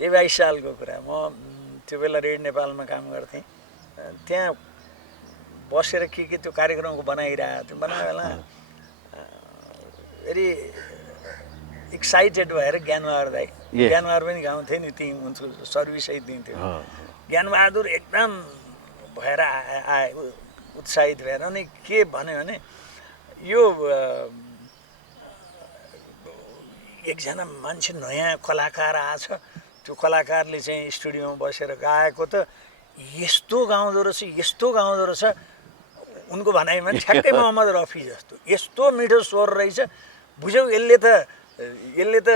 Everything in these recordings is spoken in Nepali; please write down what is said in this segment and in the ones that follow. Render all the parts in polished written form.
यही 22 सालको कुरा। म त्यो बेला रेडियो नेपालमा काम गर्थेँ। त्यहाँ बसेर के त्यो कार्यक्रमको बनाइरहेको थियो। बनायो बेला भेरी एक्साइटेड भएर ज्ञानबहादुर दाइ, ज्ञानबहादुर पनि गाउँथे नि, त्यहीँ उनको सर्भिसै दिन्थ्यो। ज्ञानबहादुर एकदम भएर आए, उत्साहित भएर। अनि के भन्यो भने यो एकजना मान्छे नयाँ कलाकार आएछ, त्यो कलाकारले चाहिँ स्टुडियोमा बसेर गाएको त यस्तो गाउँदो रहेछ, यस्तो गाउँदो रहेछ। उनको भनाइमा ठ्याक्कै मोहम्मद रफी जस्तो, यस्तो मिठो स्वर रहेछ। बुझ्यौ, यसले त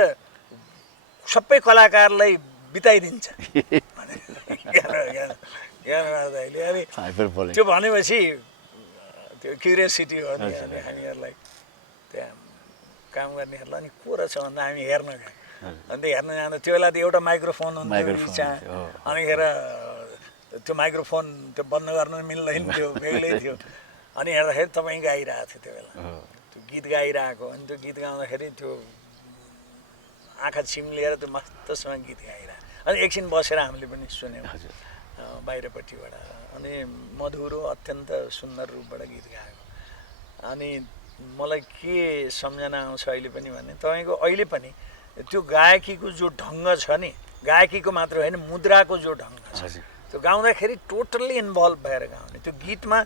सबै कलाकारलाई बिताइदिन्छ दाइले। अनि त्यो भनेपछि त्यो क्युरियोसिटी हो नि हामीहरूलाई, त्यहाँ काम गर्नेहरूलाई। अनि को रहेछ भन्दा हामी हेर्न गयौँ। अन्त हेर्न जाँदा त्यो बेला त एउटा माइक्रोफोन हुन्थ्यो, अनिखेर त्यो माइक्रोफोन त्यो बन्द गर्न मिल्दैन थियो, बेग्लै थियो। अनि हेर्दाखेरि तपाईँ गाइरहेको थियो त्यो बेला, त्यो गीत गाइरहेको। अनि त्यो गीत गाउँदाखेरि त्यो आँखा चिम्लिएर त्यो मस्तसँग गीत गाइरहेको। अनि एकछिन बसेर हामीले पनि सुन्यौँ बाहिरपट्टिबाट। अनि मधुरो अत्यन्त सुन्दर रूपबाट गीत गाएको। अनि मलाई के सम्झना आउँछ अहिले पनि भने तपाईँको अहिले पनि त्यो गायकीको जो ढङ्ग छ नि, गायकीको मात्र होइन मुद्राको जो ढङ्ग छ, त्यो गाउँदाखेरि टोटल्ली इन्भल्भ भएर गाउने, त्यो गीतमा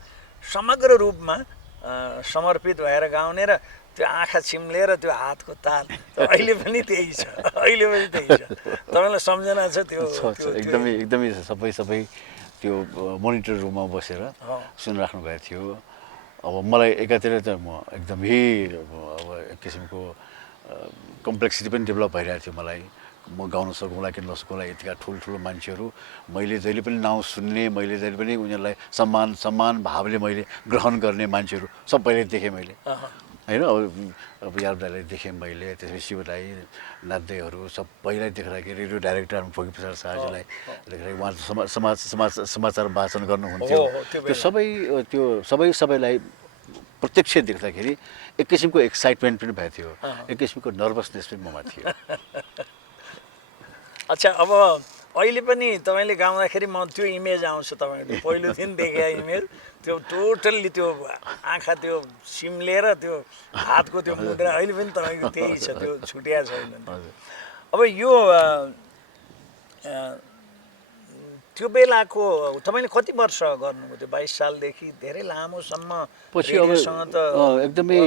समग्र रूपमा समर्पित भएर गाउने र त्यो आँखा चिम्लेर त्यो हातको ताल अहिले पनि त्यही छ, अहिले पनि त्यही छ। तपाईँलाई सम्झना छ त्यो? एकदमै एकदमै सबै त्यो मोनिटर रुममा बसेर सुनिराख्नु भएको थियो। अब मलाई एकातिर त म एकदमै अब एक किसिमको कम्प्लेक्सिटी पनि डेभलप भइरहेको थियो मलाई। म गाउन सकौँला कि नसकौँला, यतिका ठुल्ठुलो मान्छेहरू मैले जहिले पनि नाउँ सुन्ने, मैले जहिले पनि उनीहरूलाई सम्मान भावले मैले ग्रहण गर्ने मान्छेहरू सबैले देखेँ मैले, होइन। अब यादव दाईलाई देखेँ मैले, त्यसपछि शिव दाई, नाथदाईहरू सबैलाई देख्दाखेरि, रेडियो डाइरेक्टर भोगी प्रसाद शाहजीलाई देख्दाखेरि उहाँ समाचार वाचन गर्नुहुन्थ्यो। त्यो सबैलाई प्रत्यक्ष देख्दाखेरि एक किसिमको एक्साइटमेन्ट पनि भएको थियो, एक किसिमको नर्भसनेस पनि ममा थियो। अच्छा, अब अहिले पनि तपाईँले गाउँदाखेरि म त्यो इमेज आउँछ, तपाईँले पहिलो दिन देखेँ इमेज, त्यो टोटल्ली त्यो आँखा त्यो सिम्लेर त्यो हातको त्यो मुद्रा अहिले पनि तपाईँको त्यही छ, त्यो छुट्या छैन। अब यो त्यो बेलाको तपाईँले कति वर्ष गर्नुभयो त्यो 22 सालदेखि धेरै लामोसम्म? पछि अब एकदमै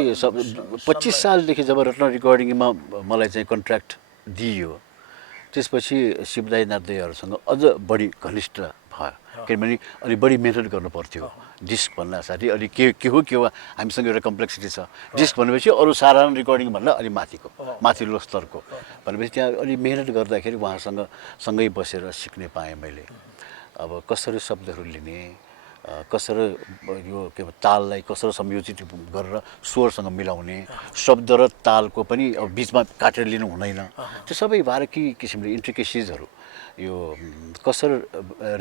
25 सालदेखि जब रत्न रेकर्डिङमा मलाई चाहिँ कन्ट्र्याक्ट दिइयो, त्यसपछि शिवदाई नाथदाईहरूसँग अझ बढी घनिष्ठ भयो। किनभने अलिक बढी मेहनत गर्नु पर्थ्यो। डिस्क भन्दा साथी अलि के हो हामीसँग एउटा कम्प्लेक्सिटी छ। डिस्क भनेपछि अरू साधारण रेकर्डिङ भन्दा अलि माथिल्लो स्तरको भनेपछि त्यहाँ अलि मेहनत गर्दाखेरि सँगै बसेर सिक्ने पाएँ मैले। अब कसरी शब्दहरू लिने, कसरी यो के ताललाई कसरी संयोजित गरेर स्वरसँग मिलाउने, शब्द र तालको पनि अब बिचमा काटेर लिनु हुँदैन। त्यो सबै भएर के किसिमले इन्ट्रिकेसिजहरू, यो कसरी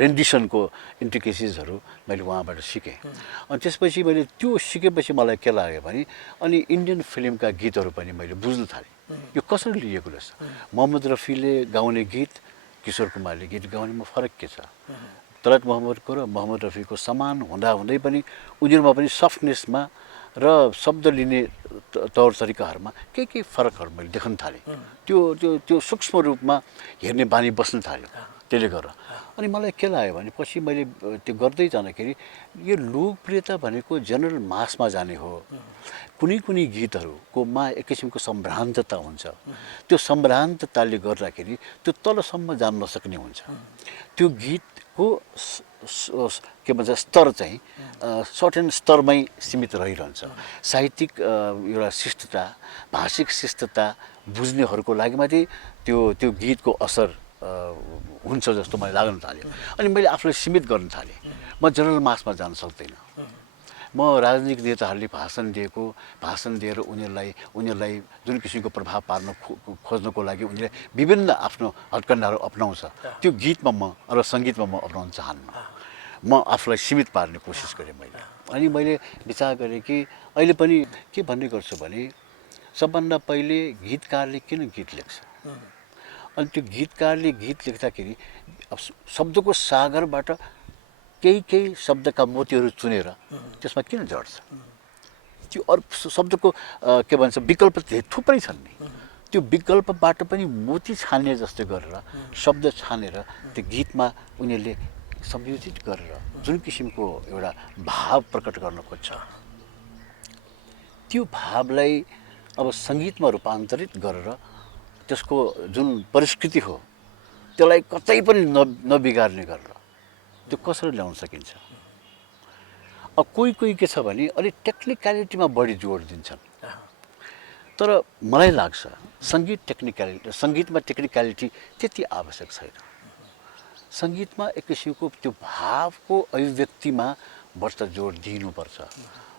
रेन्डिसनको इन्ट्रिकेसिजहरू मैले उहाँबाट सिकेँ। अनि त्यसपछि मैले त्यो सिकेपछि मलाई के लाग्यो भने अनि इन्डियन फिल्मका गीतहरू पनि मैले बुझ्न थालेँ, यो कसरी लिएको रहेछ। मोहम्मद रफीले गाउने गीत, किशोर कुमारले गीत गाउनेमा फरक के छ? तलत मोहम्मदको र मोहम्मद रफीको समान हुँदै पनि उनीहरूमा पनि सफ्टनेसमा र शब्द लिने तौर तरिकाहरूमा के फरकहरू मैले देख्न थालेँ। त्यो सूक्ष्म रूपमा हेर्ने बानी बस्न थाल्यो त्यसले गर्दा। अनि मलाई के लाग्यो भने पछि मैले त्यो गर्दै जाँदाखेरि यो लोकप्रियता भनेको जेनरल मासमा जाने हो। कुनै गीतहरूकोमा एक किसिमको सम्भ्रान्तता हुन्छ। त्यो सम्भ्रान्तताले गर्दाखेरि त्यो तलसम्म जान नसक्ने हुन्छ। त्यो गीतको के भन्छ स्तर चाहिँ सर्टेन स्तरमै सीमित रहिरहन्छ। साहित्यिक एउटा शिष्टता, भाषिक शिष्टता बुझ्नेहरूको लागि मात्रै त्यो गीतको असर हुन्छ जस्तो मलाई लाग्न थाल्यो। अनि मैले आफूलाई सीमित गर्न थालेँ। म जनरल मासमा जान सक्दैन। म राजनीतिक नेताहरूले भाषण दिएर उनीहरूलाई जुन किसिमको प्रभाव पार्न खोज्नको लागि उनीहरूले विभिन्न आफ्नो हत्कण्डाहरू अपनाउँछ, त्यो गीतमा म र सङ्गीतमा म अपनाउन चाहन्न। म आफूलाई सीमित पार्ने कोसिस गरेँ मैले। अनि मैले विचार गरेँ कि अहिले पनि के भन्ने गर्छु भने सबभन्दा पहिले गीतकारले किन गीत लेख्छ? अनि त्यो गीतकारले गीत लेख्दाखेरि अब शब्दको सागरबाट केही केही शब्दका मोतीहरू चुनेर त्यसमा किन जड्छ? त्यो अरू शब्दको के भन्छ विकल्प थुप्रै छन् नि। त्यो विकल्पबाट पनि मोती छान्ने जस्तो गरेर शब्द छानेर त्यो गीतमा उनीहरूले संयोजित गरेर जुन किसिमको एउटा भाव प्रकट गर्न खोज्छ, त्यो भावलाई अब सङ्गीतमा रूपान्तरित गरेर त्यसको जुन परिस्कृति हो त्यसलाई कतै पनि नबिगार्ने गरेर त्यो कसरी ल्याउन सकिन्छ? अब कोही कोही के छ भने अलिक टेक्निकलिटीमा बढी जोड दिन्छन्, तर मलाई लाग्छ सङ्गीतमा टेक्निकलिटी त्यति आवश्यक छैन। सङ्गीतमा एक किसिमको त्यो भावको अभिव्यक्तिमा बढ्ता जोड दिनुपर्छ।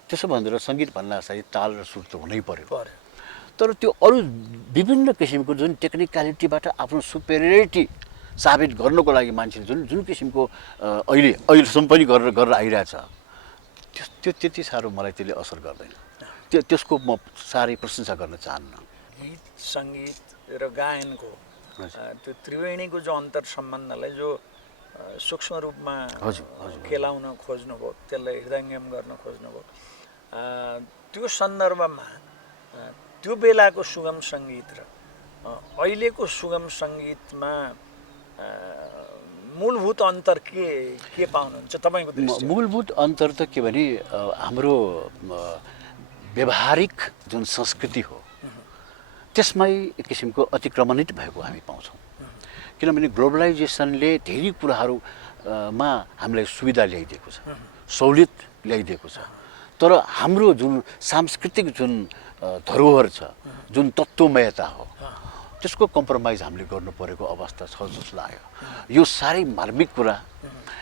त्यसो भनेर सङ्गीत भन्नासाथै ताल र सुर त हुनै पर्यो, तर त्यो अरू विभिन्न किसिमको जुन टेक्निकलिटीबाट आफ्नो सुपेरियरिटी साबित गर्नको लागि मान्छेले जुन किसिमको अहिलेसम्म पनि गरेर आइरहेछ, त्यो त्यति साह्रो मलाई त्यसले असर गर्दैन। त्यसको म साह्रै प्रशंसा गर्न चाहन्न। गीत सङ्गीत र गायनको त्यो त्रिवेणीको जो अन्तर सम्बन्धलाई जो सूक्ष्म रूपमा खेलाउन खोज्नुभयो, त्यसलाई हृदयङ्गम गर्न खोज्नुभयो, त्यो सन्दर्भमा त्यो बेलाको सुगम सङ्गीत र अहिलेको सुगम सङ्गीतमा मूलभूत अन्तर के पाउनुहुन्छ तपाईँको दृष्टिमा? मूलभूत अन्तर त के भने हाम्रो व्यावहारिक जुन संस्कृति हो त्यसमै एक किसिमको अतिक्रमणित भएको हामी पाउँछौँ। किनभने ग्लोबलाइजेसनले धेरै कुराहरूमा हामीलाई सुविधा ल्याइदिएको छ, सहुलियत ल्याइदिएको छ, तर हाम्रो जुन सांस्कृतिक जुन धरोहर छ, जुन तत्त्वमयता हो, त्यसको कम्प्रोमाइज हामीले गर्नु परेको अवस्था छ जस्तो लाग्यो। यो साह्रै मार्मिक कुरा,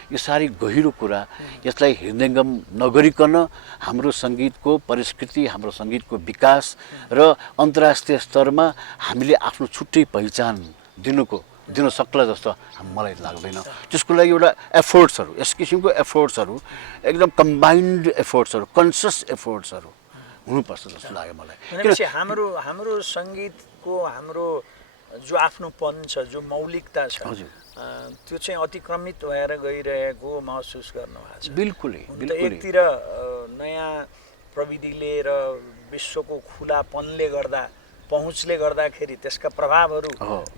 यो साह्रै गहिरो कुरा, यसलाई हृदयङ्गम नगरिकन हाम्रो सङ्गीतको परिस्कृति, हाम्रो सङ्गीतको विकास र अन्तर्राष्ट्रिय स्तरमा हामीले आफ्नो छुट्टै पहिचान दिन सक्ला जस्तो मलाई लाग्दैन। त्यसको लागि एउटा एफोर्ट्सहरू, यस किसिमको एफोर्ट्सहरू, एकदम कम्बाइन्ड एफोर्ट्सहरू, कन्सियस एफोर्ट्सहरू हुनुपर्छ जस्तो लाग्यो मलाई। हाम्रो सङ्गीतको हाम्रो जो आफ्नोपन छ, जो मौलिकता छ, त्यो चाहिँ अतिक्रमित भएर गइरहेको महसुस गर्नुभएको छ। बिल्कुलै। एकतिर नयाँ प्रविधिले र विश्वको खुलापनले गर्दा, पहुँचले गर्दाखेरि त्यसका प्रभावहरू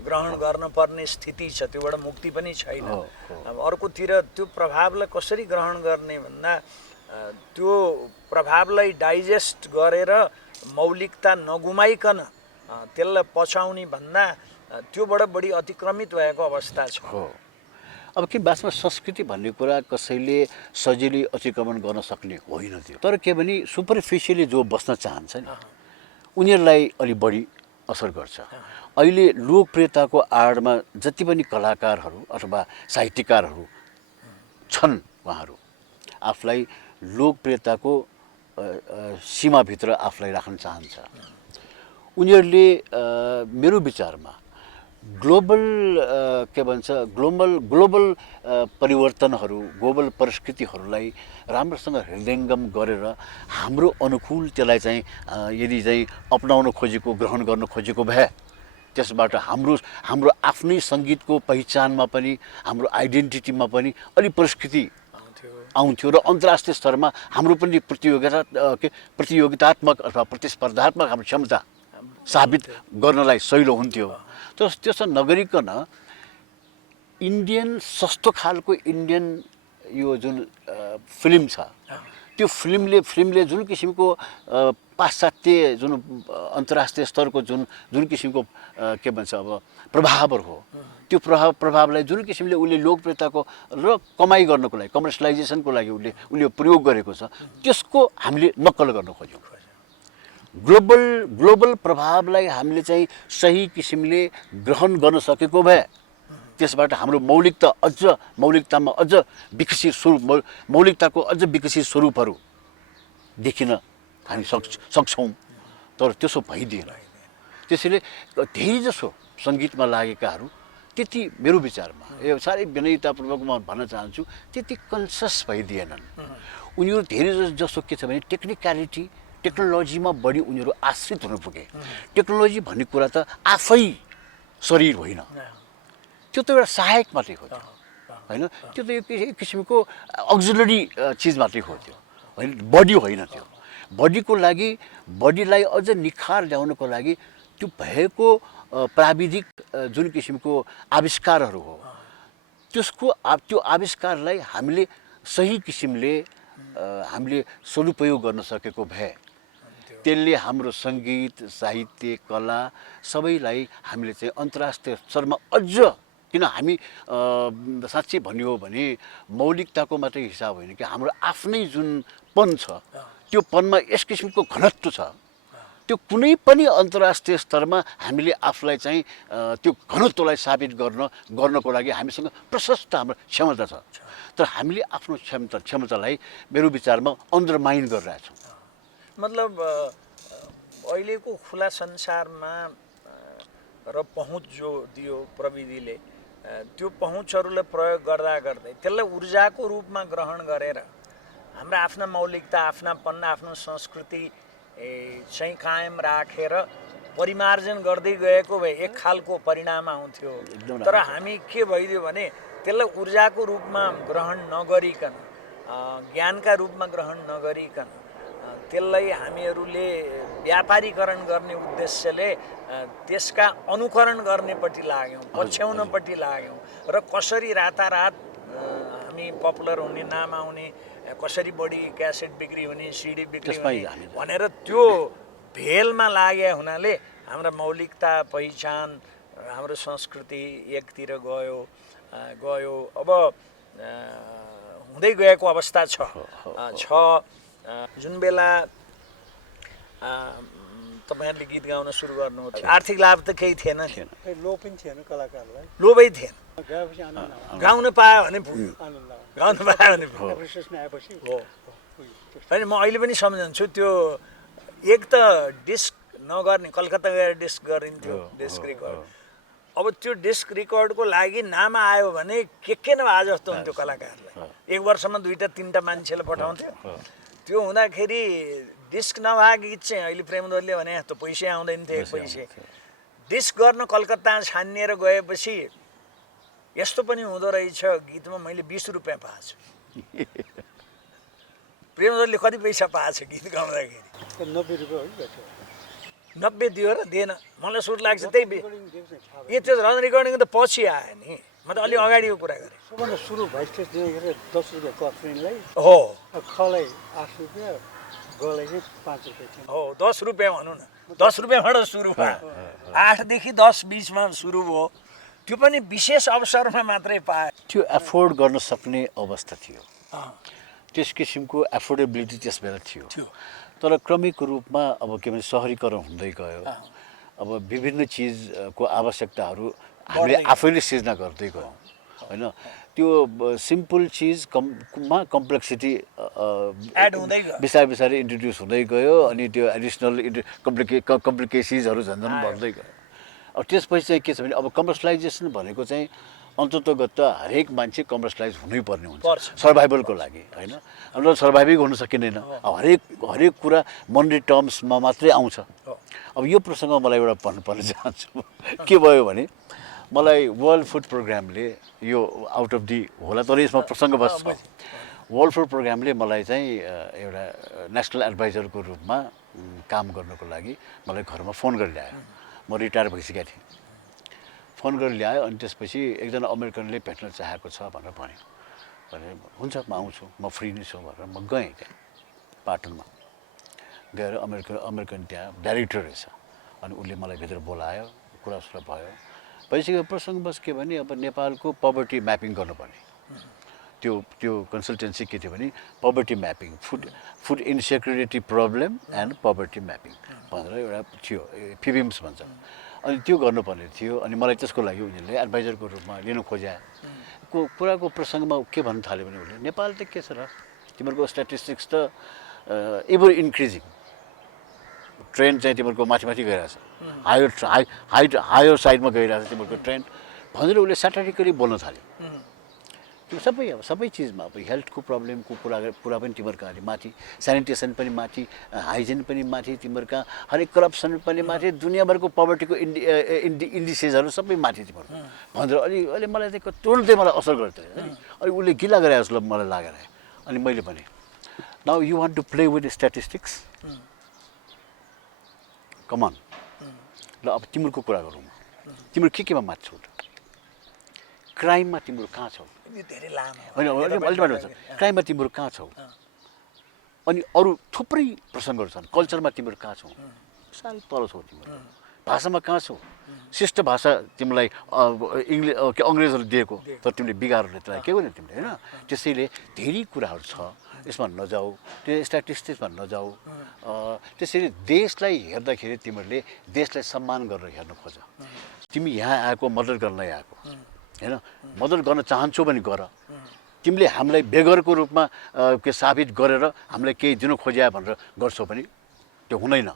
ग्रहण गर्नुपर्ने स्थिति छ, त्योबाट मुक्ति पनि छैन। अब अर्कोतिर त्यो प्रभावलाई कसरी ग्रहण गर्ने भन्दा त्यो प्रभावलाई डाइजेस्ट गरेर मौलिकता नगुमाइकन त्यसलाई पचाउने भन्दा त्योबाट बढी अतिक्रमित भएको अवस्था छ। अब के वास्तवमा संस्कृति भन्ने कुरा कसैले सजिलै अतिक्रमण गर्न सक्ने होइन त्यो, तर के भने सुपरफिसियली जो बस्न चाहन्छ नि उनीहरूलाई अलि बढी असर गर्छ। अहिले लोकप्रियताको आडमा जति पनि कलाकारहरू अथवा साहित्यकारहरू छन्, उहाँहरू आफूलाई लोकप्रियताको सीमाभित्र आफूलाई राख्न चाहन्छ। उनीहरूले मेरो विचारमा ग्लोबल परिवर्तनहरू, ग्लोबल परिस्थितिहरूलाई राम्रोसँग हृदयङ्गम गरेर हाम्रो अनुकूल त्यसलाई चाहिँ यदि चाहिँ अपनाउन खोजेको, ग्रहण गर्न खोजेको भए त्यसबाट हाम्रो आफ्नै सङ्गीतको पहिचानमा पनि, हाम्रो आइडेन्टिटीमा पनि अलि परिस्थिति आउँथ्यो र अन्तर्राष्ट्रिय स्तरमा हाम्रो पनि प्रतियोगितात्मक अथवा प्रतिस्पर्धात्मक हाम्रो क्षमता साबित गर्नलाई सहिलो हुन्थ्यो। तर त्यसो नगरिकन इन्डियन सस्तो खालको इन्डियन यो जुन फिल्म छ, त्यो फिल्मले जुन किसिमको पाश्चात्य जुन अन्तर्राष्ट्रिय स्तरको जुन किसिमको के भन्छ अब प्रभावहरू हो, त्यो प्रभावलाई जुन किसिमले उसले लोकप्रियताको र कमाइ गर्नको लागि, कमर्सियलाइजेसनको लागि उसले प्रयोग गरेको छ, त्यसको हामीले नक्कल गर्न खोज्यौँ। ग्लोबल प्रभावलाई हामीले चाहिँ सही किसिमले ग्रहण गर्न सकेको भए त्यसबाट हाम्रो मौलिकतामा अझ विकसित स्वरूप, मौलिकताको अझ विकसित स्वरूपहरू देखिन हामी सक्छौँ, तर त्यसो भइदिएन। त्यसैले धेरैजसो सङ्गीतमा लागेकाहरू त्यति मेरो विचारमा यो साह्रै विनयतापूर्वक म भन्न चाहन्छु त्यति कन्सियस भइदिएनन्। उनीहरू धेरैजसो के छ भने टेक्नोलोजीमा बढी उनीहरू आश्रित हुन पुगे। टेक्नोलोजी भन्ने कुरा त आफै शरीर होइन, त्यो त एउटा सहायक मात्रै हो त्यो, होइन? त्यो त एक किसिमको अक्जिलरी चिज मात्रै हो त्यो, होइन? बडी होइन त्यो। बडीको लागि, बडीलाई अझ निखार ल्याउनको लागि त्यो भएको प्राविधिक जुन किसिमको आविष्कारहरू हो, त्यो आविष्कारलाई हामीले सही किसिमले हामीले सदुपयोग गर्न सकेको भए त्यसले हाम्रो सङ्गीत, साहित्य, कला सबैलाई हामीले चाहिँ अन्तर्राष्ट्रिय स्तरमा अझ, किन हामी साँच्चै भन्यो हो भने मौलिकताको मात्रै हिसाब होइन कि हाम्रो आफ्नै जुन पन छ, त्यो पनमा यस किसिमको घनत्व छ, त्यो कुनै पनि अन्तर्राष्ट्रिय स्तरमा हामीले आफूलाई चाहिँ त्यो घनत्वलाई साबित गर्नको लागि हामीसँग प्रशस्त हाम्रो क्षमता छ। तर हामीले आफ्नो क्षमतालाई मेरो विचारमा अन्डरमाइन गरिरहेछौँ। मतलब अहिलेको खुला संसारमा र पहुँच जो दियो प्रविधिले, त्यो पहुँचहरूलाई प्रयोग गर्दा गर्दै त्यसलाई ऊर्जाको रूपमा ग्रहण गरेर हाम्रा आफ्ना मौलिकता, आफ्नापन, आफ्नो संस्कृति चाहिँ कायम राखेर परिमार्जन गर्दै गएको भए एक खालको परिणाम आउँथ्यो। तर हामी के भइदियो भने त्यसलाई ऊर्जाको रूपमा ग्रहण नगरिकन, ज्ञानका रूपमा ग्रहण नगरिकन त्यसलाई हामीहरूले व्यापारीकरण गर्ने उद्देश्यले त्यसका अनुकरण गर्नेपट्टि लाग्यौँ, पछ्याउनपट्टि लाग्यौँ र कसरी रातारात हामी पपुलर हुने, नाम आउने, कसरी बढी क्यासेट बिक्री हुने, सिडी बिक्री हुने भनेर त्यो भेलमा लागे हुनाले हाम्रा मौलिकता, पहिचान, हाम्रो संस्कृति एकतिर गयो। अब हुँदै गएको अवस्था छ। जुन बेला तपाईँहरूले गीत गाउन सुरु गर्नु, आर्थिक लाभ त केही थिएन, लोभ पनि थिएन, कलाकारलाई लोभै थिएन। गाउन पायो भने गाउन पायो भने हो। होइन, म अहिले पनि सम्झन्छु त्यो एक त डिस्क नगर्ने, कलकत्ता गएर डिस्क गरिन्थ्यो, डिस्क रेकर्ड। अब त्यो डिस्क रेकर्डको लागि नाम आयो भने के नभए जस्तो हुन्थ्यो कलाकारलाई। एक वर्षमा 2-3 मान्छेलाई पठाउँथ्यो। त्यो हुँदाखेरि डिस्क नभए गीत चाहिँ अहिले प्रेमदोलले भने जस्तो पैसै आउँदैन थियो, एक पैसे। डिस्क गर्न कलकत्ता छानिएर गएपछि यस्तो पनि हुँदो रहेछ, गीतमा मैले 20 रुपियाँ पाएको छु। प्रेमदोलले कति पैसा पाएको छ गीत गाउँदाखेरि? 90 रुपियाँ 90 दियो र दिएन, मलाई सुट लाग्छ त्यही। यो त्यो रन रेकर्डिङ त पछि आयो नि, म त अलि अगाडिको कुरा गरेँ। सबभन्दा सुरु भाइस टेस्ट दिँदाखेरि 10 रुपियाँ कफ्रेनलाई हो, खलाई 8 रुपियाँ, गलाई चाहिँ 5 रुपियाँ थियो। हो, 10 रुपियाँ भनौँ न, 10 रुपियाँबाट सुरु भयो। 8 देखि 10 बिचमा सुरु भयो। त्यो पनि विशेष अवसरमा मात्रै पाए। त्यो एफोर्ड गर्न सक्ने अवस्था थियो, त्यस किसिमको एफोर्डेबिलिटी त्यस बेला थियो। तर क्रमिक रूपमा अब के भन्छ सहरीकरण हुँदै गयो। अब विभिन्न चिजको आवश्यकताहरू हामीले आफैले सिर्जना गर्दै गयौँ, होइन? त्यो सिम्पल चिजमा कम्प्लेक्सिटी बिस्तारै बिस्तारै इन्ट्रोड्युस हुँदै गयो, अनि त्यो एडिसनल कम्प्लिकेसिजहरू झन् बढ्दै गयो। अब त्यसपछि चाहिँ के छ भने अब कमर्सलाइजेसन भनेको चाहिँ अन्ततोगत हरेक मान्छे कमर्सलाइज हुनैपर्ने हुन्छ सर्भाइभलको लागि, होइन? हाम्रो सर्भाइभै हुन सकिँदैन। अब हरेक कुरा मनी टर्म्समा मात्रै आउँछ। अब यो प्रसङ्गमा मलाई एउटा भन्नुपर्न चाहन्छु, के भयो भने मलाई वर्ल्ड फुड प्रोग्रामले, यो आउट अफ दि होला तर यसमा प्रसङ्ग बस्छ, वर्ल्ड फुड प्रोग्रामले मलाई चाहिँ एउटा नेसनल एडभाइजरको रूपमा काम गर्नको लागि मलाई घरमा फोन गरेर ल्यायो। म रिटायर भइसकेको थिएँ। फोन गरेर ल्यायो, अनि त्यसपछि एकजना अमेरिकनले भेट्न चाहेको छ भनेर भन्यो। भने हुन्छ म आउँछु, म फ्री नै छु भनेर म गएँ त्यहाँ पाटनमा। गएर अमेरिकन त्यहाँ डाइरेक्टर रहेछ, अनि उसले मलाई भित्र बोलायो, कुरासुरा भयो। भइसक्यो प्रसङ्ग बस के भने अब नेपालको पवर्टी म्यापिङ गर्नुपर्ने, त्यो कन्सल्टेन्सी के थियो भने poverty mapping, food इनसेक्युरिटी problem and poverty mapping भनेर एउटा थियो, फिबिम्स भन्छ। अनि त्यो गर्नुपर्ने थियो। अनि मलाई त्यसको लागि उनीहरूले एडभाइजरको रूपमा लिनु खोज्या। कुराको प्रसङ्गमा के भन्नु थाल्यो भने उसले, नेपाल त के छ र, तिमीहरूको स्ट्याटिस्टिक्स त एभर इन्क्रिजिङ, ट्रेन्ड चाहिँ तिमीहरूको माथि गइरहेछ, हायर साइडमा गइरहेछ तिमीहरूको ट्रेन्ड भनेर उसले स्याटारिकली बोल्न थाल्यो। त्यो सबै चिजमा अब हेल्थको प्रब्लमको कुरा पनि तिमीहरूका अलि माथि, सेनिटेसन पनि माथि, हाइजिन पनि माथि, तिमीहरूका हरेक करप्सन पनि माथि, दुनियाँभरको पोभर्टीको इन्डिसेसहरू सबै माथि तिमीहरू भनेर अलि मलाई चाहिँ तुरुन्तै मलाई असर गर्थ्यो अनि उसले गिला गरे जस्तो मलाई लागेर अनि मैले भने now you want to play with statistics कमन ल अब तिमीहरूको कुरा गरौँ तिम्रो केमा मान्छौ त क्राइममा तिम्रो कहाँ छौ धेरै लामो होइन क्राइममा तिम्रो कहाँ छौ अनि अरू थुप्रै प्रसङ्गहरू छन् कल्चरमा तिम्रो कहाँ छौ साल तल छौ तिम्रो भाषामा कहाँ छौ शिष्ट भाषा तिमीलाई अङ्ग्रेजहरूले दिएको तर तिमीले बिगारेर त्यसलाई के गर्ने तिमीले होइन त्यसैले धेरै कुराहरू छ यसमा नजाऊ त्यो स्ट्याटिस्टिक्समा नजाऊ त्यसैले देशलाई हेर्दाखेरि तिमीहरूले देशलाई सम्मान गरेर हेर्नु खोज तिमी यहाँ आएको मद्दत गर्नलाई आएको होइन मद्दत गर्न चाहन्छौ भने गर तिमीले हामीलाई बेगरको रूपमा के साबित गरेर हामीलाई केही दिनु खोज्या भनेर गर्छौ भने त्यो हुँदैन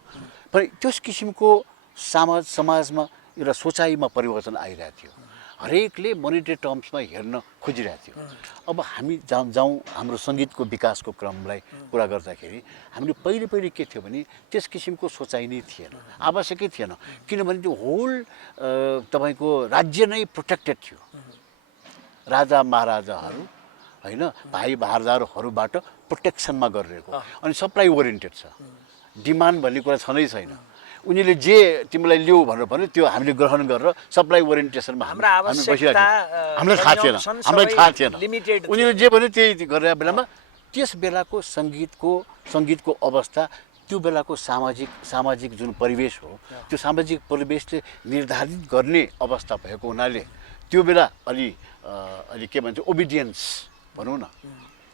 तर त्यस किसिमको समाजमा एउटा सोचाइमा परिवर्तन आइरहेको थियो हरेकले मोनिटरी टर्म्समा हेर्न खोजिरहेको थियो अब हामी जाउँ हाम्रो सङ्गीतको विकासको क्रमलाई कुरा गर्दाखेरि हामीले पहिले के थियो भने त्यस किसिमको सोचाइ नै थिएन आवश्यकै थिएन किनभने त्यो होल तपाईँको राज्य नै प्रोटेक्टेड थियो राजा महाराजाहरू होइन भाइ भारदारहरूबाट प्रोटेक्सनमा गरिरहेको अनि सप्लाई ओरिएन्टेड छ डिमान्ड भन्ने कुरा छँदै छैन उनीहरूले जे तिमीलाई लिऊ भनेर भन्यो त्यो हामीले ग्रहण गरेर सप्लाई ओरिएन्टेसनमा हामीलाई थाहा थिएन उनीहरूले जे भन्यो त्यही गरेर बेलामा त्यस बेलाको सङ्गीतको अवस्था त्यो बेलाको सामाजिक जुन परिवेश हो त्यो सामाजिक परिवेशले निर्धारित गर्ने अवस्था भएको हुनाले त्यो बेला अलि के भन्छ ओबिडियन्स भनौँ न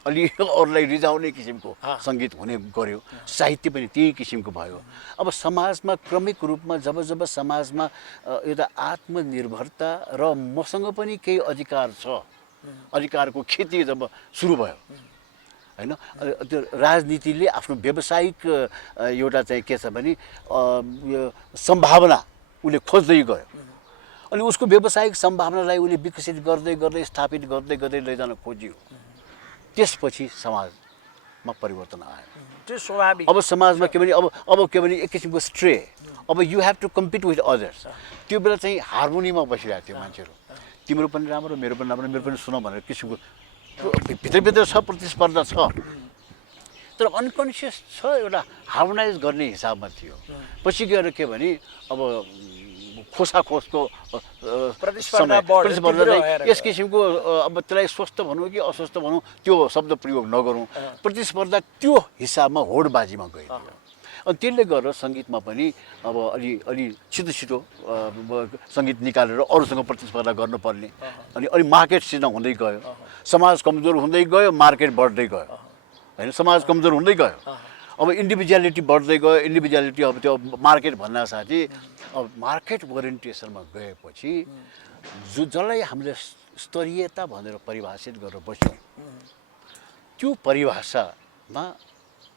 अलि अरूलाई रिझाउने किसिमको सङ्गीत हुने गर्यो साहित्य पनि त्यही किसिमको भयो अब समाजमा क्रमिक रूपमा जब समाजमा एउटा आत्मनिर्भरता र मसँग पनि केही अधिकार छ अधिकारको खेती जब सुरु भयो होइन त्यो राजनीतिले आफ्नो व्यावसायिक एउटा चाहिँ के छ भने सम्भावना उसले खोज्दै गयो अनि उसको व्यावसायिक सम्भावनालाई उसले विकसित गर्दै स्थापित गर्दै लैजान खोज्यो त्यसपछि समाजमा परिवर्तन आयो त्यो स्वाभाविक अब समाजमा के भने अब के भने एक किसिमको स्ट्रे अब you have to compete with others त्यो बेला चाहिँ हार्मोनीमा बसिरहेको थियो मान्छेहरू तिम्रो पनि राम्रो मेरो पनि राम्रो मेरो पनि सुन भनेर किसिमको भित्रभित्र छ प्रतिस्पर्धा छ तर अनकन्सियस छ एउटा हार्मोनाइज गर्ने हिसाबमा थियो पछि गएर के भने अब खोसाखोसको प्रतिस्पर्धा यस किसिमको अब त्यसलाई स्वस्थ भनौँ कि अस्वस्थ भनौँ त्यो शब्द प्रयोग नगरौँ प्रतिस्पर्धा त्यो हिसाबमा होडबाजीमा गयो अनि त्यसले गर्दा सङ्गीतमा पनि अब अलि छिटो सङ्गीत निकालेर अरूसँग प्रतिस्पर्धा गर्नुपर्ने अनि अलि मार्केट सिर्जना हुँदै गयो समाज कमजोर हुँदै गयो मार्केट बढ्दै गयो होइन समाज कमजोर हुँदै गयो अब इन्डिभिजुअलिटी बढ्दै गयो इन्डिभिजुअलिटी अब त्यो मार्केट भन्दा साथै अब मार्केट ओरिएन्टेसनमा गएपछि जसलाई हामीले स्तरीयता भनेर परिभाषित गरेर बस्यौँ त्यो परिभाषामा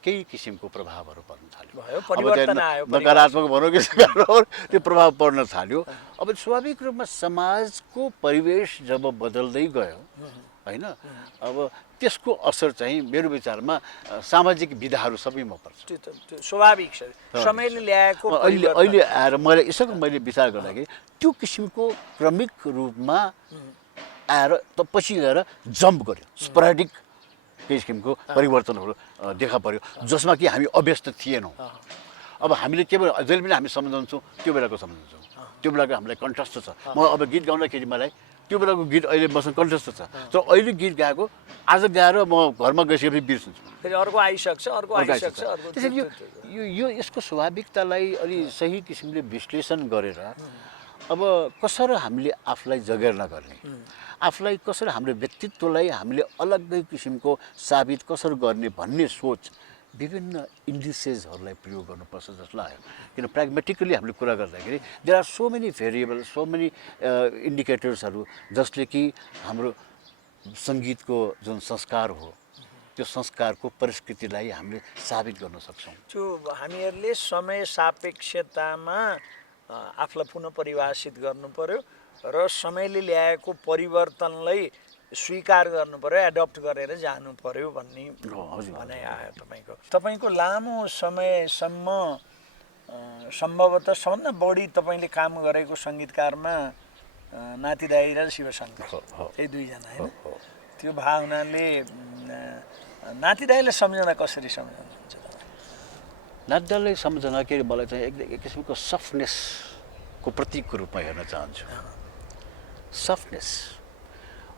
केही किसिमको प्रभावहरू पर्न थाल्यो नकारात्मक भनौँ कि सकारात्मक त्यो प्रभाव पर्न थाल्यो अब स्वाभाविक रूपमा समाजको परिवेश जब बदल्दै गयो होइन अब त्यसको असर चाहिँ मेरो विचारमा सामाजिक विधाहरू सबैमा पर्छ त्यो स्वाभाविक छ समयले ल्याएको अहिले आएर मैले विचार गर्दाखेरि त्यो किसिमको क्रमिक रूपमा आएर पछि गएर जम्प गर्यो स्पोरेडिक किसिमको परिवर्तनहरू देखा पर्यो जसमा कि हामी अभ्यस्त थिएनौँ अब हामीले के भयो जहिले पनि हामी सम्झन्छौँ त्यो बेलाको सम्झन्छौँ त्यो बेलाको हामीलाई कन्ट्रास्ट छ म अब गीत गाउँदाखेरि मलाई त्यो बेलाको गीत अहिले मसँग कन्ट्रास्ट छ तर अहिले गीत गाएको आज गाएर म घरमा गइसकेपछि बिर्सन्छु अर्को आइसक्छ त्यसैले यो यसको स्वाभाविकतालाई अलि सही किसिमले विश्लेषण गरेर अब कसरी हामीले आफूलाई जगेर्ना गर्ने आफूलाई कसरी हाम्रो व्यक्तित्वलाई हामीले अलग्गै किसिमको साबित कसरी गर्ने भन्ने सोच विभिन्न इन्डिसेसहरूलाई प्रयोग गर्नुपर्छ जस्तो लाग्यो किन प्र्याग्मेटिकली हामीले कुरा गर्दाखेरि there are so many variable so many इन्डिकेटर्सहरू जसले कि हाम्रो सङ्गीतको जुन संस्कार हो त्यो संस्कारको परिस्थितिलाई हामीले साबित गर्न सक्छौँ त्यो हामीहरूले समय सापेक्षतामा आफूलाई पुनः परिभाषित गर्नु पर्यो र समयले ल्याएको परिवर्तनलाई स्वीकार गर्नु पर्यो एडप्ट गरेर जानु पर्यो भन्ने हजुर। भनाइ आयो तपाईँको लामो समयसम्म सम्भवतः सबभन्दा बढी तपाईँले काम गरेको सङ्गीतकारमा नाति दाई र शिवशङ्कर यही दुईजना होइन त्यो भावनाले नाति दाईले सम्झना कसरी सम्झाउनुहुन्छ नातिदाईले सम्झना के मलाई चाहिँ एक किसिमको सफ्टनेसको प्रतीकको रूपमा हेर्न चाहन्छु सफ्टनेस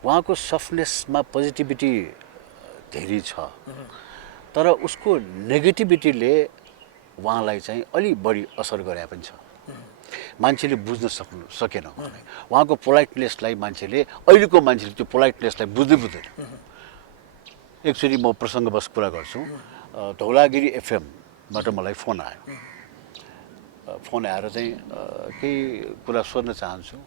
उहाँको सफ्टनेसमा पोजिटिभिटी धेरै छ तर उसको नेगेटिभिटीले उहाँलाई चाहिँ अलि बढी असर गरे पनि छ मान्छेले बुझ्न सकेन उहाँको पोलाइटनेसलाई मान्छेले अहिलेको मान्छेले त्यो पोलाइटनेसलाई बुझ्दैन एकचोटि म प्रसङ्गवश कुरा गर्छु धौलागिरी एफएमबाट मलाई फोन आयो फोन आएर चाहिँ केही कुरा सोध्न चाहन्छु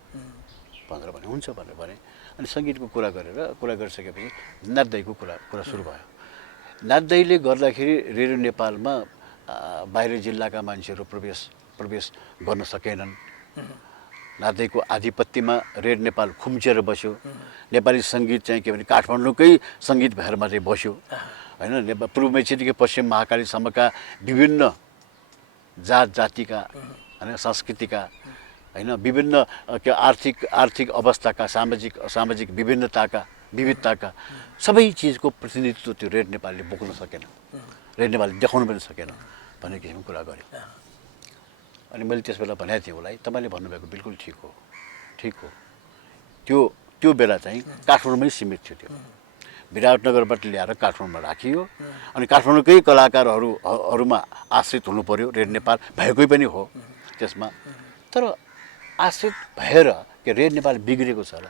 भनेर भने हुन्छ भनेर भने अनि सङ्गीतको कुरा गरिसकेपछि नातदाईको कुरा सुरु भयो नातदाईले गर्दाखेरि रेडियो नेपालमा बाहिर जिल्लाका मान्छेहरू प्रवेश गर्न सकेनन् नातदाईको आधिपत्यमा रेडियो नेपाल खुम्चिएर बस्यो नेपाली सङ्गीत चाहिँ के भने काठमाडौँकै सङ्गीत भएर मात्रै बस्यो होइन पूर्व मेचीदेखि पश्चिम महाकालीसम्मका विभिन्न जात जातिका होइन संस्कृतिका होइन विभिन्न आर्थिक अवस्थाका सामाजिक विविधताका सबै चिजको प्रतिनिधित्व त्यो रेडियो नेपालले बोक्न सकेन रेडियो नेपालले देखाउनु पनि सकेन भन्ने किसिमको कुरा गर्यो अनि मैले त्यस बेला भनेको थिएँ उसलाई तपाईँले भन्नुभएको बिल्कुल ठिक हो त्यो बेला चाहिँ काठमाडौँमै सीमित थियो त्यो विराटनगरबाट ल्याएर काठमाडौँमा राखियो अनि काठमाडौँकै कलाकारहरूमा आश्रित हुनु पर्यो रेडियो नेपाल भएकै पनि हो त्यसमा तर आश्रित भएर के रेडियो नेपाल बिग्रेको छ र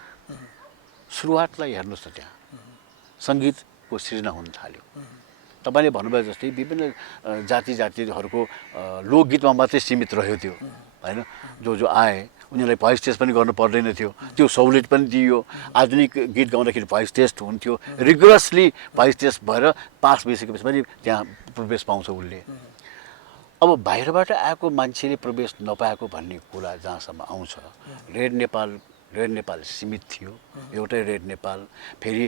सुरुवातलाई हेर्नुहोस् न त्यहाँ सङ्गीतको सृजना हुन थाल्यो तपाईँले भन्नुभयो जस्तै विभिन्न जातिहरूको लोकगीतमा मात्रै सीमित रह्यो त्यो होइन जो आए उनीहरूलाई भोइस टेस्ट पनि गर्नु पर्दैन थियो त्यो सहुलियत पनि दिइयो आधुनिक गीत गाउँदाखेरि भोइस टेस्ट हुन्थ्यो रिगुलसली भोइस टेस्ट भएर पास भइसकेपछि पनि त्यहाँ प्रवेश पाउँछ उसले अब बाहिरबाट आएको मान्छेले प्रवेश नपाएको भन्ने कुरा जहाँसम्म आउँछ रेडियो नेपाल सीमित थियो एउटै रेडियो नेपाल फेरि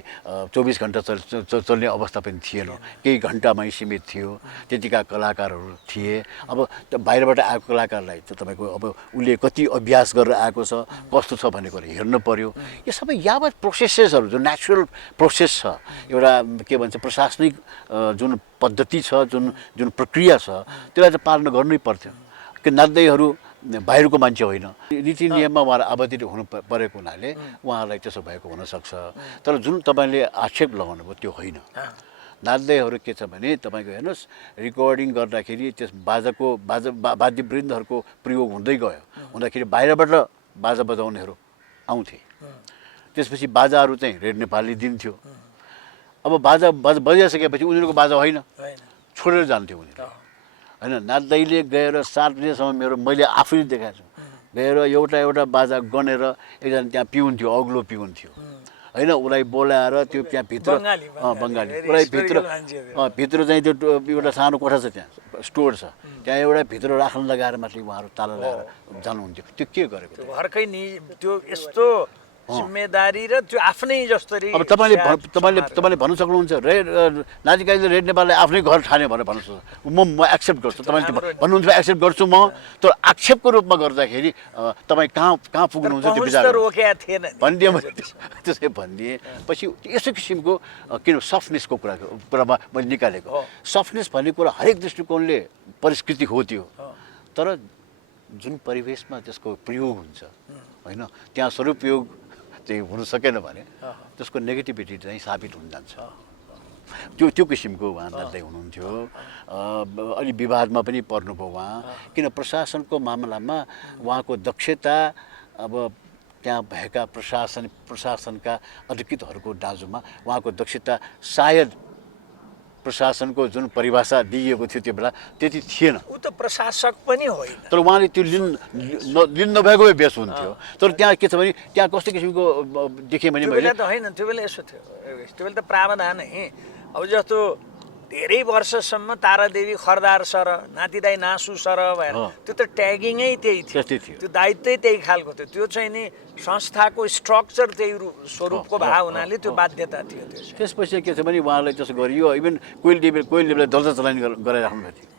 24 घन्टा चल्ने अवस्था पनि थिएन केही घन्टामै सीमित थियो त्यतिका कलाकारहरू थिए अब बाहिरबाट आएको कलाकारलाई त तपाईँको अब उसले कति अभ्यास गरेर आएको छ कस्तो छ भन्ने कुरा हेर्नु पर्यो यो सबै यावत प्रोसेसेसहरू जो नेचुरल प्रोसेस छ एउटा के भन्छ प्रशासनिक जुन पद्धति छ जुन प्रक्रिया छ त्यसलाई चाहिँ पालना गर्नै पर्थ्यो कि नाच्दैहरू बाहिरको मान्छे होइन नीति नियममा उहाँहरू आबद्ध हुनु परेको हुनाले उहाँहरूलाई त्यसो भएको हुनसक्छ तर जुन तपाईँले आक्षेप लगाउनु भयो त्यो होइन नाच्दैहरू के छ भने तपाईँको हेर्नुहोस् रेकर्डिङ गर्दाखेरि त्यस वाद्यवृन्दहरूको प्रयोग हुँदै गयो हुँदाखेरि बाहिरबाट बाजा बजाउनेहरू आउँथे त्यसपछि बाजाहरू चाहिँ रेडियो नेपालले दिन्थ्यो अब बाजा बजाइसकेपछि उनीहरूको बाजा होइन छोडेर जान्थ्यो उनीहरू होइन नाच्दैले गएर 7 बजेसम्म मैले आफैले देखाएको छु गएर एउटा बाजा गनेर एकजना त्यहाँ पिउन थियो अग्लो पिउन थियो होइन उसलाई बोलाएर त्यो त्यहाँ भित्र बङ्गाली उसलाई भित्र चाहिँ त्यो एउटा सानो कोठा छ त्यहाँ स्टोर छ त्यहाँ एउटा भित्र राख्न लगाएर मात्रै उहाँहरू ताला लगाएर जानुहुन्थ्यो त्यो के गरेको घरकै नि त्यो यस्तो जिम्मेदारी र त्यो आफ्नै जस्तरी अब तपाईँले भन्नु सक्नुहुन्छ नाचिकाले रेडियो नेपालले आफ्नै घर ठान्यो भनेर भन्नु सक्छ म एक्सेप्ट गर्छु तपाईँले भन्नुहुन्छ एक्सेप्ट गर्छु म तर आक्षेपको रूपमा गर्दाखेरि तपाईँ कहाँ पुग्नुहुन्छ त्यो विचार भनिदिएँ मैले त्यसै भनिदिएँ पछि यस्तो किसिमको किन सफ्टनेसको कुरामा मैले निकालेको सफ्टनेस भन्ने कुरा हरेक दृष्टिकोणले परिष्कृति हो त्यो तर जुन परिवेशमा त्यसको प्रयोग हुन्छ होइन त्यहाँ सदुपयोग चाहिँ हुन सकेन भने त्यसको नेगेटिभिटी चाहिँ साबित हुन जान्छ त्यो किसिमको उहाँ नाच्दै हुनुहुन्थ्यो अलि विवादमा पनि पर्नुभयो उहाँ किन प्रशासनको मामलामा उहाँको दक्षता अब त्यहाँ भएका प्रशासनका अधिकृतहरूको दाजुमा उहाँको दक्षता सायद प्रशासनको जुन परिभाषा दिइएको थियो त्यो बेला त्यति थिएन ऊ त प्रशासक पनि होइन तर उहाँले त्यो लिन नभएको बेस हुन्थ्यो तर त्यहाँ के छ भने त्यहाँ कस्तो किसिमको देखेँ भने मैले त होइन त्यो बेला यसो थियो त्यो बेला त प्रावधान है अब जस्तो धेरै वर्षसम्म तारादेवी खरदार सर नातिदाई नासु सर भएर त्यो त ट्यागिङै त्यही थियो त्यस्तै थियो। त्यो दायित्वै त्यही खालको थियो त्यो चाहिँ नि संस्थाको स्ट्रक्चर त्यही स्वरूपको भए हुनाले त्यो बाध्यता थियो त्यो त्यसपछि के छ भने उहाँलाई त्यसो गरियो इभन कोइलदेवलाई दर्जा चलानी गराइराख्नु भएको थियो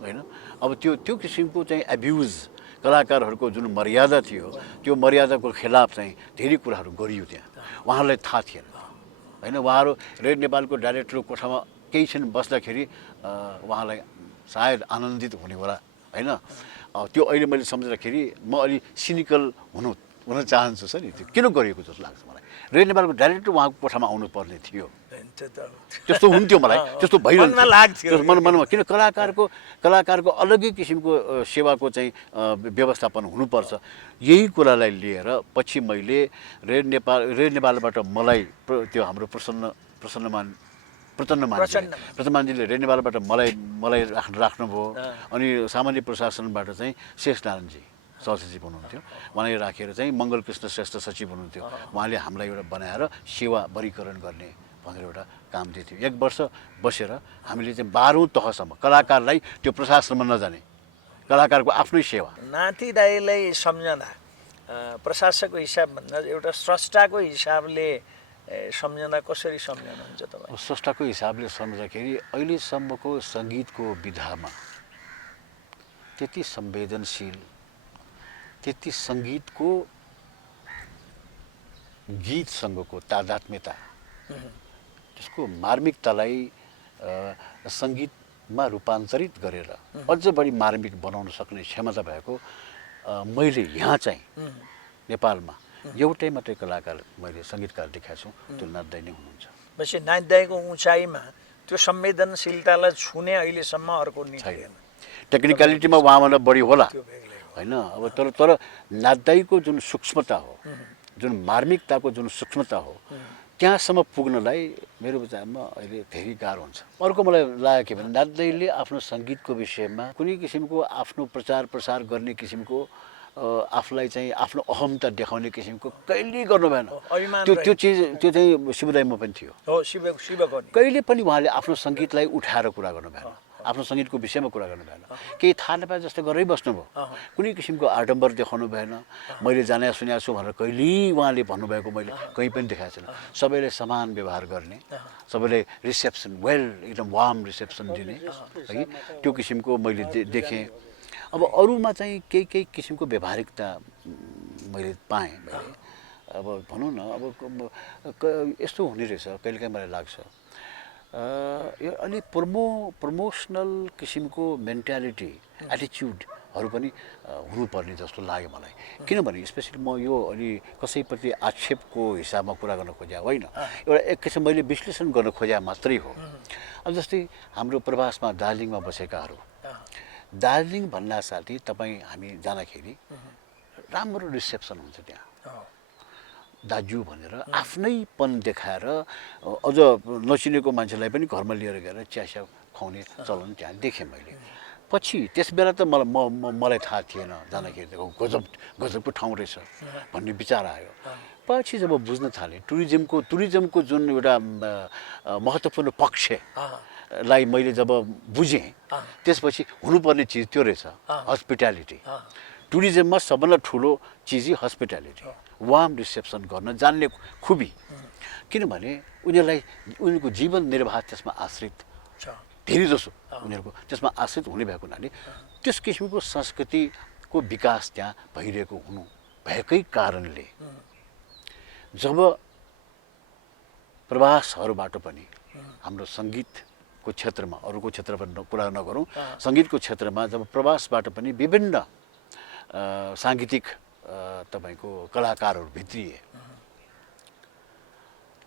होइन। अब त्यो किसिमको चाहिँ एब्युज कलाकारहरूको जुन मर्यादा थियो त्यो मर्यादाको खिलाफ चाहिँ धेरै कुराहरू गरियो त्यहाँ उहाँहरूलाई थाहा थिएन होइन। उहाँहरू रेड नेपालको डाइरेक्टरको कोठामा केही क्षण बस्दाखेरि उहाँलाई सायद आनन्दित हुने होला होइन। त्यो अहिले मैले सम्झँदाखेरि म अलि सिनिकल हुन चाहन्छु सर नि त्यो किन गरिएको जस्तो लाग्छ मलाई। रेड नेपालको डाइरेक्टर उहाँको कोठामा आउनुपर्ने थियो त्यस्तो हुन्थ्यो मलाई त्यस्तो भइरहन्थ्यो मनमा किन कलाकारको अलग्गै किसिमको सेवाको चाहिँ व्यवस्थापन हुनुपर्छ। यही कुरालाई लिएर पछि मैले रेड नेपालबाट मलाई त्यो हाम्रो प्रचण्डमानजीले रेड नेपालबाट मलाई राख्नुभयो। अनि सामान्य प्रशासनबाट चाहिँ शेषनारायणजी सहसचिव हुनुहुन्थ्यो उहाँले राखेर चाहिँ मङ्गलकृष्ण श्रेष्ठ सचिव हुनुहुन्थ्यो उहाँले हामीलाई एउटा बनाएर सेवा वर्गीकरण गर्ने भनेर एउटा काम दिएको थियो। 1 वर्ष बसेर हामीले चाहिँ 12औं तहसम्म कलाकारलाई त्यो प्रशासनमा नजाने कलाकारको आफ्नै सेवा नाति दाइलाई सम्झँदा प्रशासकको हिसाबभन्दा एउटा स्रष्टाको हिसाबले सम्झँदा कसरी सम्झनुहुन्छ तपाईँ? स्रष्टाको हिसाबले सम्झँदाखेरि अहिलेसम्मको सङ्गीतको विधामा त्यति संवेदनशील त्यति सङ्गीतको गीतसँगको तादात्म्यता त्यसको मार्मिकतालाई सङ्गीतमा रूपान्तरित गरेर अझ बढी मार्मिक बनाउन सक्ने क्षमता भएको मैले यहाँ चाहिँ नेपालमा एउटै मात्रै कलाकार मैले सङ्गीतकार देखाएको छु त्यो नाथ दाइ नै हुनुहुन्छ। भनेपछि नाथ दाइको उचाइमा त्यो संवेदनशीलतालाई छुने अहिलेसम्म अर्को छैन। टेक्निकलिटीमा उहाँभन्दा बढी होला होइन। अब तर नाथ दाइको जुन सूक्ष्मता हो जुन मार्मिकताको जुन सूक्ष्मता हो त्यहाँसम्म पुग्नलाई मेरो विचारमा अहिले धेरै गाह्रो हुन्छ। अर्को मलाई लाग्यो के भने नाथ दाइले आफ्नो सङ्गीतको विषयमा कुनै किसिमको आफ्नो प्रचार प्रसार गर्ने किसिमको आफूलाई चाहिँ आफ्नो अहमता देखाउने किसिमको कहिल्यै गर्नु भएन। त्यो चिज त्यो चाहिँ शिवदाइमा पनि थियो। कहिले पनि उहाँले आफ्नो सङ्गीतलाई उठाएर कुरा गर्नु भएन आफ्नो सङ्गीतको विषयमा कुरा गर्नु भएन। केही थाहा नपाए जस्तो गरेरै बस्नुभयो कुनै किसिमको आडम्बर देखाउनु भएन। मैले जाने सुनेको छु भनेर कहिल्यै उहाँले भन्नुभएको मैले कहीँ पनि देखाएको छैन। सबैले समान व्यवहार गर्ने सबैले रिसेप्सन एकदम वार्म रिसेप्सन दिने है त्यो किसिमको मैले देखेँ। अब अरूमा चाहिँ केही किसिमको व्यवहारिकता मैले पाएँ। अब भनौँ न अब यस्तो हुने रहेछ कहिलेकाहीँ मलाई लाग्छ यो अलि प्रमोसनल किसिमको मेन्टालिटी एटिच्युडहरू पनि हुनुपर्ने जस्तो लाग्यो मलाई। किनभने स्पेसली म यो अलि कसैप्रति आक्षेपको हिसाबमा कुरा गर्न खोजेँ होइन एउटा एक किसिम मैले विश्लेषण गर्न खोजेँ मात्रै हो। अब जस्तै हाम्रो प्रवासमा दार्जिलिङमा बसेकाहरू दार्जिलिङ भन्नासाथै तपाईँ हामी जाँदाखेरि राम्रो रिसेप्सन हुन्छ त्यहाँ दाजु भनेर आफ्नैपन देखाएर अझ नचिनेको मान्छेलाई पनि घरमा लिएर गएर चिया खुवाउने चलन त्यहाँ देखेँ मैले। पछि त्यस बेला त मलाई थाहा थिएन जाँदाखेरि गजबको ठाउँ रहेछ भन्ने विचार आयो। पछि जब बुझ्न थालेँ टुरिज्मको जुन एउटा महत्त्वपूर्ण पक्षलाई मैले जब बुझेँ त्यसपछि हुनुपर्ने चिज त्यो रहेछ हस्पिटालिटी। टुरिज्ममा सबभन्दा ठुलो चिज हस्पिटालिटी वार्म रिसेप्सन गर्न जान्ने खुबी। किनभने उनीहरूको जीवन निर्वाह त्यसमा आश्रित धेरै जसो उनीहरूको त्यसमा आश्रित हुने भएको हुनाले त्यस किसिमको संस्कृतिको विकास त्यहाँ भइरहेको भएकै कारणले जब प्रवासहरूबाट पनि हाम्रो सङ्गीतको क्षेत्रमा अरूको क्षेत्रमा कुरा नगरौँ सङ्गीतको क्षेत्रमा जब प्रवासबाट पनि विभिन्न साङ्गीतिक तपाईँको कलाकारहरू भित्रिए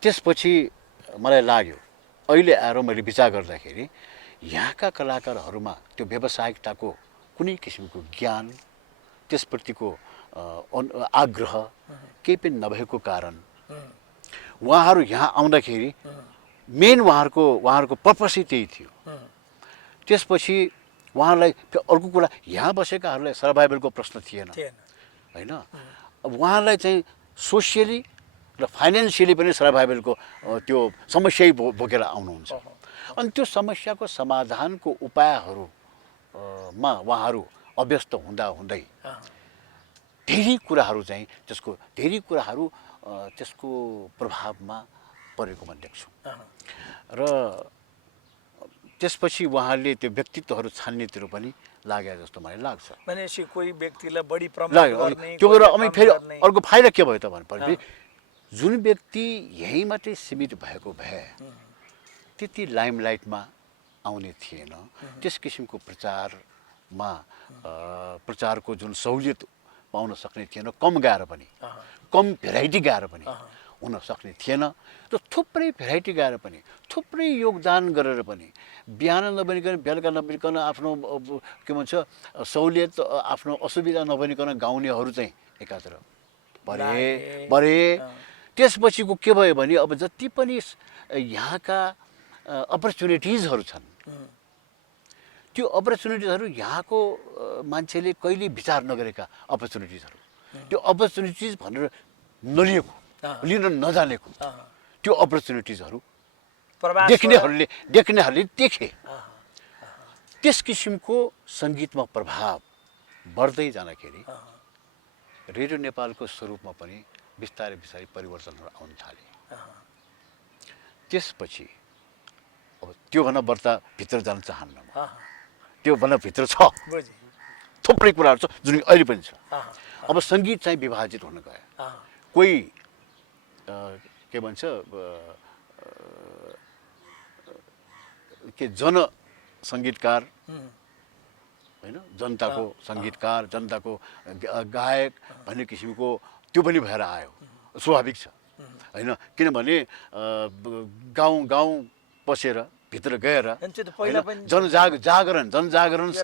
त्यसपछि मलाई लाग्यो अहिले आएर मैले विचार गर्दाखेरि यहाँका कलाकारहरूमा त्यो व्यावसायिकताको कुनै किसिमको ज्ञान त्यसप्रतिको आग्रह केही पनि नभएको कारण उहाँहरू यहाँ आउँदाखेरि मेन उहाँहरूको पर्पसै त्यही थियो। त्यसपछि उहाँहरूलाई अर्को कुरा यहाँ बसेकाहरूलाई सर्भाइभलको प्रश्न थिएन होइन। अब उहाँहरूलाई चाहिँ सोसियली र फाइनेन्सियली पनि सर्भाइभलको त्यो समस्यै बोकेर आउनुहुन्छ। अनि त्यो समस्याको समाधानको उपायहरू मा उहाँहरू अभ्यस्त हुँदा हुँदै धेरै कुराहरू चाहिँ त्यसको प्रभावमा परेको म देख्छु र त्यसपछि उहाँले त्यो व्यक्तित्वहरू छान्नेतिर पनि लागे जस्तो मलाई लाग्छ। भनेपछि कोही व्यक्तिलाई बढी प्रमोट गर्ने, त्यो गरेर अनि फेरि अर्को फाइदा के भयो त भनेपछि जुन व्यक्ति यहीँ मात्रै सीमित भएको भए त्यति लाइमलाइटमा आउने थिएन, त्यस किसिमको प्रचारको जुन सहुलियत पाउन सक्ने थिएन, कम गाएर पनि, कम भेराइटी गाएर पनि हुन सक्ने थिएन र थुप्रै भेराइटी गाएर पनि, थुप्रै योगदान गरेर पनि बिहान नबनिकन बेलुका नबनिकन आफ्नो के भन्छ सहुलियत आफ्नो असुविधा नबनिकन गाउनेहरू चाहिँ एकातिर परे। त्यसपछिको के भयो भने अब जति पनि यहाँका अपर्च्युनिटिजहरू छन् त्यो अपर्च्युनिटिजहरू यहाँको मान्छेले कहिले विचार नगरेका अपर्च्युनिटिजहरू, त्यो अपर्च्युनिटिज भनेर नलिएको, लिन नजानेको त्यो अपर्च्युनिटिजहरू देख्नेहरूले देखे। त्यस किसिमको सङ्गीतमा प्रभाव बढ्दै जाँदाखेरि रेडियो नेपालको स्वरूपमा पनि बिस्तारै बिस्तारै परिवर्तनहरू आउन थाले। त्यसपछि अब त्योभन्दा बढ्ता भित्र जान चाहन्न म, त्योभन्दा भित्र छ थुप्रै कुराहरू छ जुन अहिले पनि छ। अब सङ्गीत चाहिँ विभाजित हुन गयो, कोही के भन्छ के जन सङ्गीतकार होइन, जनताको सङ्गीतकार, जनताको गायक भन्ने किसिमको त्यो पनि भएर आयो, स्वाभाविक छ होइन। किनभने गाउँ पसेर भित्र गएर जनजागरण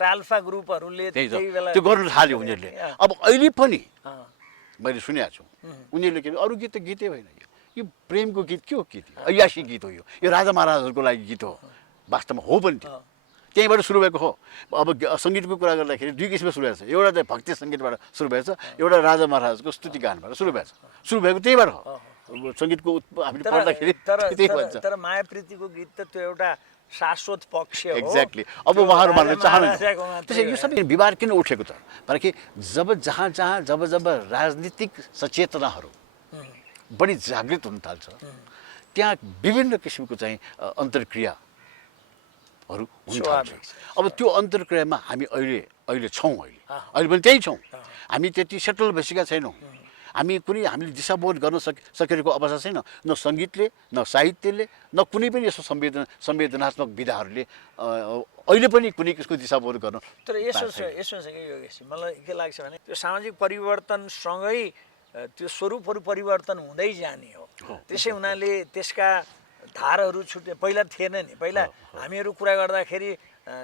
आल्फा ग्रुपहरूले त्यो गर्नु थाल्यो उनीहरूले। अब अहिले पनि मैले सुनेको छु उनीहरूले के अरू गीत त गीतै होइन, यो प्रेमको गीत के हो, गीत ऐयासी गीत हो, यो राजा महाराजहरूको लागि गीत हो, वास्तवमा हो पनि त्यो त्यहीँबाट सुरु भएको हो। अब सङ्गीतको कुरा गर्दाखेरि दुई किसिममा सुरु भएको छ, एउटा चाहिँ भक्ति सङ्गीतबाट सुरु भएको छ, एउटा राजा महाराजको स्तुति गानबाट सुरु भएको छ। सुरु भएको त्यहीबाट हो सङ्गीतको हामीले पढ्दाखेरि त्यही भन्छ। तर माया प्रीतिको गीत त त्यो एउटा शाश्वत पक्ष हो। एक्ज्याक्टली। अब उहाँहरू भन्न चाहनुहुन्छ त्यसै यो सबै विवाद किन उठेको त भनेदेखि जब राजनीतिक सचेतनाहरू बढी जागृत हुन थाल्छ त्यहाँ विभिन्न किसिमको चाहिँ अन्तर्क्रियाहरू हुन थाल्छ। अब त्यो अन्तर्क्रियामा हामी अहिले छौँ, अहिले पनि त्यही छौँ। हामी त्यति सेटल भइसकेका छैनौँ। हामीले दिशाबोध गर्न सकेको अवस्था छैन, न सङ्गीतले, न साहित्यले, न कुनै पनि यस्तो संवेदनात्मक विधाहरूले अहिले पनि कुनै किसिमको दिशाबोध गर्न। तर यसो छ कि योगेश, मलाई के लाग्छ भने त्यो सामाजिक परिवर्तनसँगै त्यो स्वरूपहरू परिवर्तन हुँदै जाने हो। त्यसै हुनाले त्यसका धारहरू छुट्यो, पहिला थिएन नि। पहिला हामीहरू कुरा गर्दाखेरि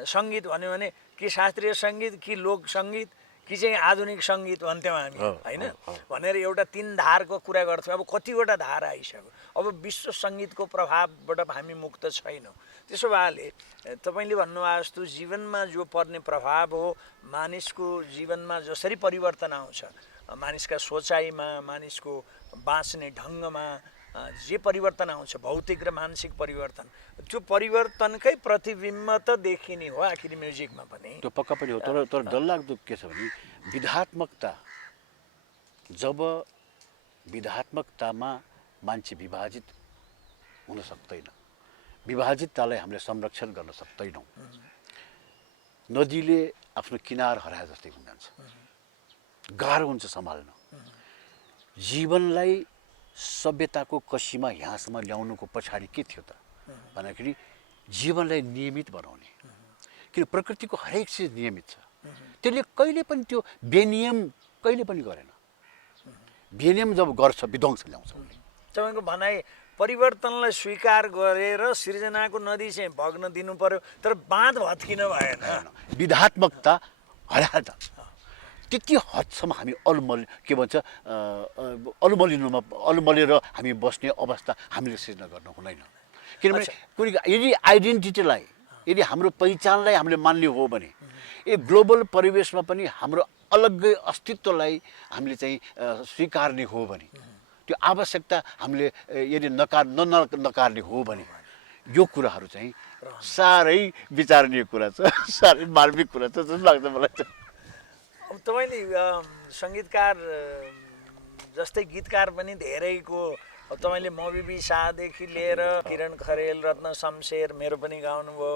सङ्गीत भन्यो भने कि शास्त्रीय सङ्गीत कि लोक सङ्गीत कि चाहिँ आधुनिक सङ्गीत भन्थ्यौँ हामी होइन भनेर एउटा तीन धारको कुरा गर्थ्यौँ। अब कतिवटा धार आइसक्यो, अब विश्व सङ्गीतको प्रभावबाट हामी मुक्त छैनौँ। त्यसो भएले तपाईँले भन्नुभयो जस्तो जीवनमा जो पर्ने प्रभाव हो, मानिसको जीवनमा जसरी परिवर्तन आउँछ, मानिसका सोचाइमा, मानिसको बाँच्ने ढङ्गमा जे परिवर्तन आउँछ, भौतिक र मानसिक परिवर्तन, त्यो परिवर्तनकै प्रतिबिम्ब त देखिने हो आखिर म्युजिकमा पनि। त्यो पक्का पनि हो। तर डरलाग्दो के छ भने जब विधात्मकतामा मान्छे विभाजित हुन सक्दैन, विभाजिततालाई हामीले संरक्षण गर्न सक्दैनौँ। नदीले आफ्नो किनार हराए जस्तै हुन जान्छ, गाह्रो हुन्छ सम्हाल्न। जीवनलाई सभ्यताको कसीमा यहाँसम्म ल्याउनुको पछाडि के थियो त भन्दाखेरि जीवनलाई नियमित बनाउने। किन प्रकृतिको हरेक चिज नियमित छ, त्यसले कहिले पनि त्यो बेनियम कहिले पनि गरेन। बेनियम जब गर्छ विध्वंस ल्याउँछ। तपाईँको भनाइ परिवर्तनलाई स्वीकार गरेर सृजनाको नदी चाहिँ भग्न दिनु पर्यो, तर बाँध भत्किन भएन। विधात्मकता हराएर जान्छ। त्यति हदसम्म हामी अलमलिएर हामी बस्ने अवस्था हामीले सृजना गर्न हुँदैन। किनभने कुनै यदि आइडेन्टिटीलाई, यदि हाम्रो पहिचानलाई हामीले मान्ने हो भने यो ग्लोबल परिवेशमा पनि हाम्रो अलग्गै अस्तित्वलाई हामीले चाहिँ स्वीकार्ने हो भने, त्यो आवश्यकता हामीले यदि नकार्ने हो भने यो कुराहरू चाहिँ साह्रै विचारणीय कुरा छ, साह्रै मार्मिक कुरा छ जस्तो लाग्छ मलाई चाहिँ। अब तपाईँले सङ्गीतकार जस्तै गीतकार पनि धेरैको अब तपाईँले मबिबी शाहदेखि लिएर किरण खरेल, रत्न शमशेर, मेरो पनि गाउनुभयो,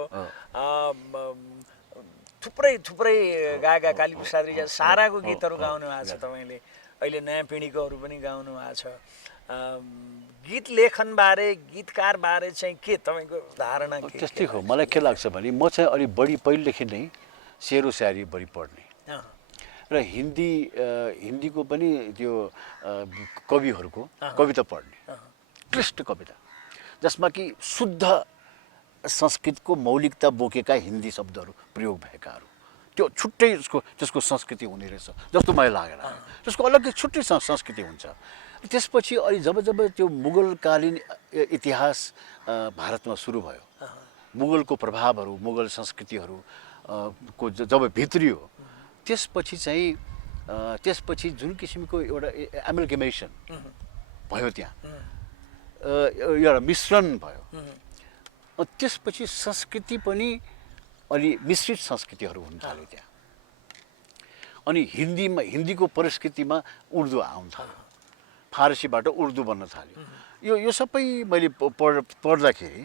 थुप्रै थुप्रै गाएका कालीप्रसाद रिजाल साराको गीतहरू गाउनु भएको छ तपाईँले। अहिले नयाँ पिँढीकोहरू पनि गाउनु भएको छ। गीत लेखनबारे, गीतकारबारे चाहिँ के तपाईँको धारणा के? त्यस्तै हो। मलाई के लाग्छ भने म चाहिँ अलि बढी पहिलेदेखि नै शेरो शायरी बढी पढ्ने र हिन्दीको पनि त्यो कविहरूको कविता पढ्ने, क्लिष्ट कविता जसमा कि शुद्ध संस्कृतको मौलिकता बोकेका हिन्दी शब्दहरू प्रयोग भएकाहरू, त्यो छुट्टै त्यसको संस्कृति हुने रहेछ जस्तो मलाई लागेन। त्यसको अलग्गै छुट्टै संस्कृति हुन्छ। त्यसपछि अलि जब त्यो मुगलकालीन इतिहास भारतमा सुरु भयो, मुगलको प्रभावहरू, मुगल संस्कृतिहरू को जब भित्रियो, त्यसपछि जुन किसिमको एउटा एमल्गेमेसन भयो, त्यहाँ एउटा मिश्रण भयो। त्यसपछि संस्कृति पनि अलि मिश्रित संस्कृतिहरू हुन थाल्यो त्यहाँ। अनि हिन्दीको परिस्थितिमा उर्दू आउन थाल्यो, फारसीबाट उर्दू बन्न थाल्यो। यो सबै मैले पढ्दाखेरि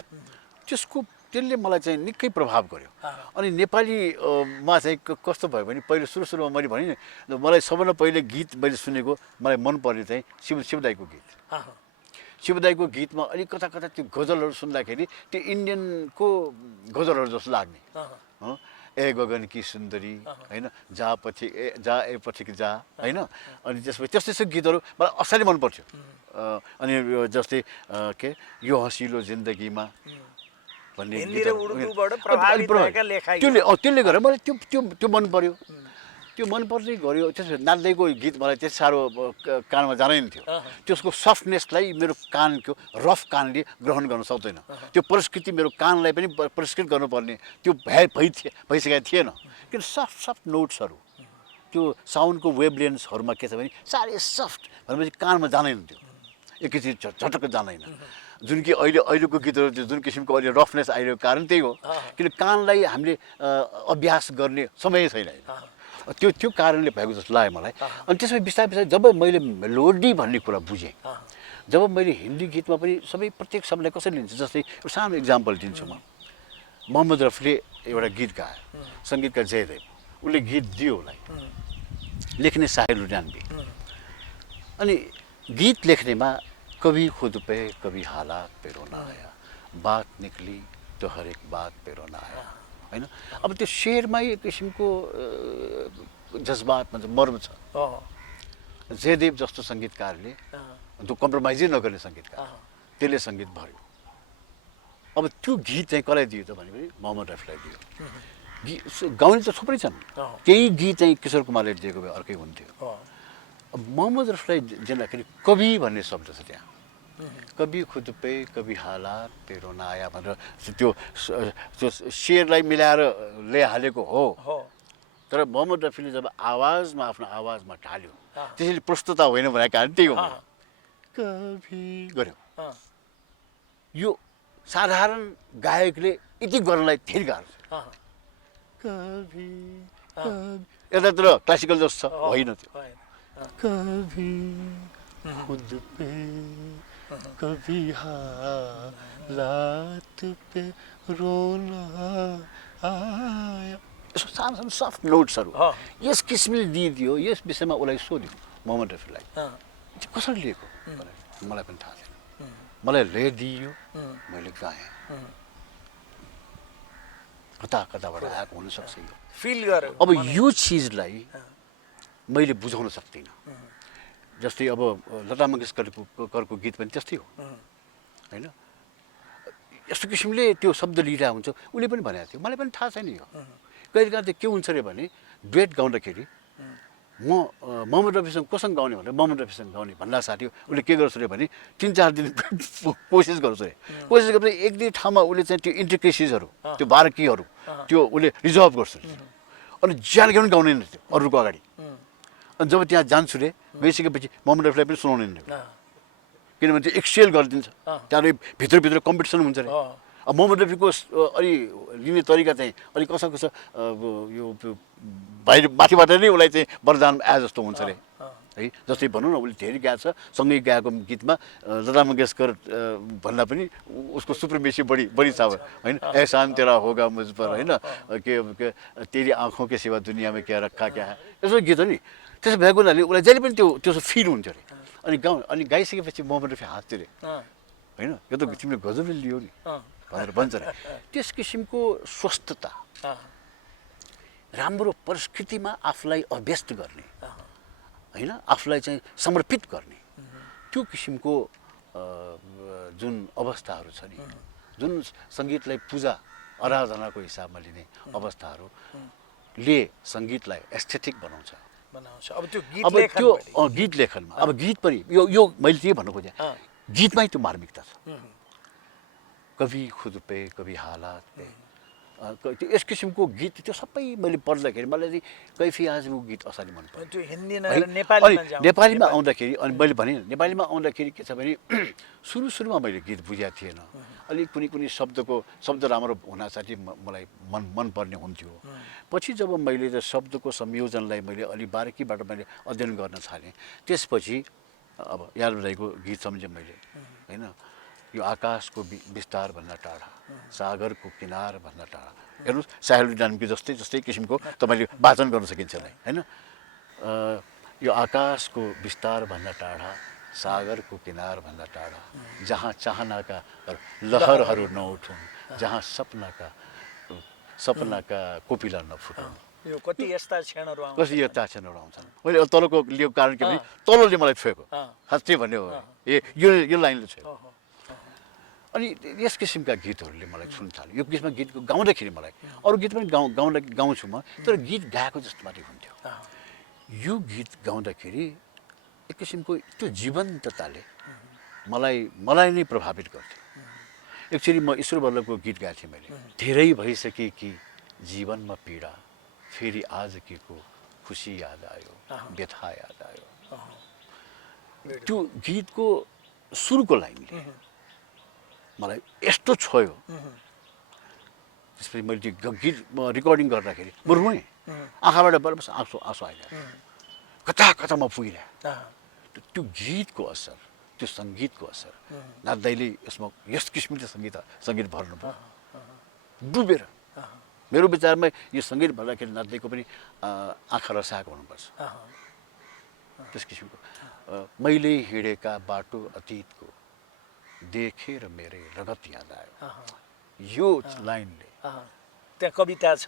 त्यसले मलाई चाहिँ निकै प्रभाव गर्यो। अनि नेपालीमा चाहिँ कस्तो भयो भने पहिलो सुरुमा मैले भने नि, मलाई सबभन्दा पहिले गीत मैले सुनेको मलाई मनपर्ने चाहिँ शिवदाईको गीत। शिवदाईको गीतमा अलिक कता त्यो गजलहरू सुन्दाखेरि त्यो इन्डियनको गजलहरू जस्तो लाग्ने। ए गगन की सुन्दरी होइन, जा ए पछिक जा होइन। अनि त्यस्तो गीतहरू मलाई असाध्यै मनपर्थ्यो। अनि जस्तै के यो हँसिलो जिन्दगीमा भन्ने त्यसले गर्दा मलाई त्यो मन पर्यो। त्यो मन पर्दै गऱ्यो। त्यसो नाच्दैको गीत मलाई त्यति साह्रो कानमा जाँदैन थियो। त्यसको सफ्टनेसलाई मेरो कानको रफ कानले ग्रहण गर्न सक्दैन। त्यो परिस्कृति मेरो कानलाई पनि परिष्कृत गर्नुपर्ने त्यो भइसकेको थिएन। किन सफ्ट नोट्सहरू, त्यो साउन्डको वेभलेन्थ्सहरूमा के छ भने साह्रै सफ्ट भनेपछि कानमा जाँदैन, त्यो एकैचोटि झटक्क जाँदैन। जुन कि अहिलेको गीतहरू जुन किसिमको अहिले रफनेस आइरहेको कारण त्यही हो, किन कानलाई हामीले अभ्यास गर्ने समय छैन। त्यो कारणले भएको जस्तो लाग्यो मलाई। अनि त्यसमा बिस्तारै जब मैले मेलोडी भन्ने कुरा बुझेँ, जब मैले हिन्दी गीतमा पनि प्रत्येक शब्दलाई कसरी लिन्छ, जस्तै एउटा सानो इक्जाम्पल दिन्छु म। मोहम्मद रफीले एउटा गीत गायो, सङ्गीतकार जयदेव, उसले गीत दियो उसलाई, लेख्ने साहिल लुधियानवी। अनि गीत लेख्नेमा कभी खुद पे कभी हालात पे रोना आया, बात निकली तो हर एक बात पे रोना आया होइन। अब त्यो शेरमा एक किसिमको जज्बात मर्म छ। जयदेव जस्तो सङ्गीतकारले त्यो कम्प्रोमाइजै नगर्ने सङ्गीतकार, त्यसले सङ्गीत भर्यो। अब त्यो गीत चाहिँ कसलाई दियो त भने मोहम्मद रफीलाई दियो। गाउने त थुप्रै छन्, त्यही गीत चाहिँ किशोर कुमारले दिएको भए अर्कै हुन्थ्यो। अब मोहम्मद रफीलाई दिँदाखेरि कवि भन्ने शब्द छ त्यहाँ, कभी खुद पे कभी हालात पे रोना आया भनेर त्यो शेरलाई मिलाएर ल्याइहालेको हो। तर मोहम्मद रफीले जब आफ्नो आवाजमा ढाल्यो, त्यसैले प्रस्तुता होइन भनेको कारण त्यही हो। कभी गर्यो, यो साधारण गायकले यति गर्नलाई धेरै गाह्रो छ। कभी यतातिर क्लासिकल जस्तो छ होइन त्यो। कभी खुद पे कभी हालात पे रोना आया, यसो सानो सफ्ट नोट्सहरू यस किसिमले दिइदियो। यस विषयमा उसलाई सोध्यो मोहम्मद रफीलाई, कसरी लिएको मलाई पनि थाहा छैन। मलाई ल्याइदियो, मैले गाएँ। कताबाट आएको हुनसक्छ यो फिल गर्यो। अब यो चिजलाई मैले बुझाउन सक्दिनँ। जस्तै अब लता मङ्गेशकरको गीत पनि त्यस्तै हो होइन। यस्तो किसिमले त्यो शब्द लिइरहेको हुन्छ। उसले पनि भनेको थियो, मलाई पनि थाहा छैन यो। कहिलेकाहीँ त के हुन्छ अरे भने डुएट गाउँदाखेरि म मोहम्मद रफीसँग कोसँग गाउने भनेर मोहम्मद रफीसँग गाउने भन्दा साथी उसले के गर्छ अरे भने 3-4 दिन कोसिस गर्छ अरे। कोसिस गर्दा एक दुई ठाउँमा उसले चाहिँ त्यो इन्ट्रिकेसिजहरू, त्यो बारकीहरू त्यो उसले रिजर्भ गर्छ। अनि ज्यान पनि गाउने थियो अरूको अगाडि। अनि जब त्यहाँ जान्छु रे गइसकेपछि मोहम्मद रफीलाई पनि सुनाउने, किनभने त्यो एक्सेल गरिदिन्छ। त्यहाँ भित्र कम्पिटिसन हुन्छ अरे। अब मोहम्मद रफीको अलि लिने तरिका चाहिँ अलिक कसो कसो यो बाहिर माथिबाट नै उसलाई चाहिँ वरदान आए जस्तो हुन्छ अरे है। जस्तै भनौँ न उसले धेरै गाएको छ, सँगै गाएको गीतमा लता मङ्गेशकर भन्दा पनि उसको सुप्रिमेसी बढी छ होइन। एहसान तेरा होगा मुझ पर होइन, के तेरी आँखों के सिवा दुनियाँ में क्या रखा क्या है, यसो गीत हो नि। त्यसो भएको हुनाले उसलाई जहिले पनि त्यो फिल हुन्थ्यो अरे। अनि गाइसकेपछि मोहम्मद रफी हाँस्थ्यो अरे होइन, यो त तिमीले गजबले लियो नि भनेर भन्छ अरे। त्यस किसिमको स्वस्थता, राम्रो परिस्थितिमा आफूलाई अभ्यस्त गर्ने होइन, आफूलाई चाहिँ समर्पित गर्ने त्यो किसिमको जुन अवस्थाहरू छ नि, जुन सङ्गीतलाई पूजा आराधनाको हिसाबमा लिने अवस्थाहरूले सङ्गीतलाई एस्थेटिक बनाउँछ। अब त्यो अब त्यो गीत लेखनमा अब गीत पनि यो मैले त्यही भन्नु खोजेँ, गीतमै त्यो मार्मिकता छ। कभी खुद पे कभी हालात पे त्यो यस किसिमको गीत त्यो सबै मैले पढ्दाखेरि मलाई चाहिँ कैफी आजको गीत असाध्यै मन पर्छ। त्यो हिन्दी नभएर नेपालीमा आउँदाखेरि अनि मैले भने नेपालीमा आउँदाखेरि के छ भने सुरुमा मैले गीत बुझेको थिएन, अलिक कुनै शब्द राम्रो हुनासाथै मलाई मनपर्ने हुन्थ्यो। पछि जब मैले त्यो शब्दको संयोजनलाई मैले अलि बारीकीबाट मैले अध्ययन गर्न थालेँ, त्यसपछि अब यादव दाइको गीत सम्झेँ मैले होइन। यो आकाशको विस्तार भन्दा टाढा, सागरको किनार भन्दा टाढा, हेर्नुहोस् साहेब डान्की जस्तै किसिमको तपाईँले वाचन गर्न सकिन्छ होइन। यो आकाशको विस्तार भन्दा टाढा, सागरको किनार भन्दा टाढा, जहाँ चाहनाका लहरहरू नउठुन्, जहाँ सपनाका कोपिला नफुटुन्। यो कति यस्ता क्षणहरू आउँछन्। मैले तलको लिएको कारण के भने तलले मलाई छोएको, साँच्चै भन्ने हो यो लाइनले छोयो। अनि यस किसिमका गीतहरूले मलाई सुन्न थाल्यो। यो गीतमा गीत गाउँदाखेरि मलाई अरू गीत पनि गाउँछु म, तर गीत गाएको जस्तो मात्रै हुन्थ्यो। यो गीत गाउँदाखेरि एक किसिमको त्यो जीवन्तताले मलाई नै प्रभावित गर्थ्यो। एक्चुअली म ईश्वर वल्लभको गीत गाएको थिएँ मैले, धेरै भइसके कि जीवनमा पीडा, फेरि आज के को खुसी याद आयो, व्यथा याद आयो। त्यो गीतको सुरुको लाइनले मलाई यस्तो छोयो। त्यसपछि मैले त्यो गीत रेकर्डिङ गर्दाखेरि म रुएँ, आँखाबाट बरबस आँसु आइरहेको, कता म पुगिरहेँ। त्यो गीतको असर, त्यो सङ्गीतको असर, नाच्दैले यस किसिमले सङ्गीत भर्नुभयो डुबेर। मेरो विचारमा यो सङ्गीत भन्दाखेरि नाच्दैको पनि आँखा रसाएको हुनुपर्छ। त्यस किसिमको मैले हिँडेका बाटो अतीतको देखेर मेरै रगत याद आयो, यो लाइनले त्यहाँ कविता छ।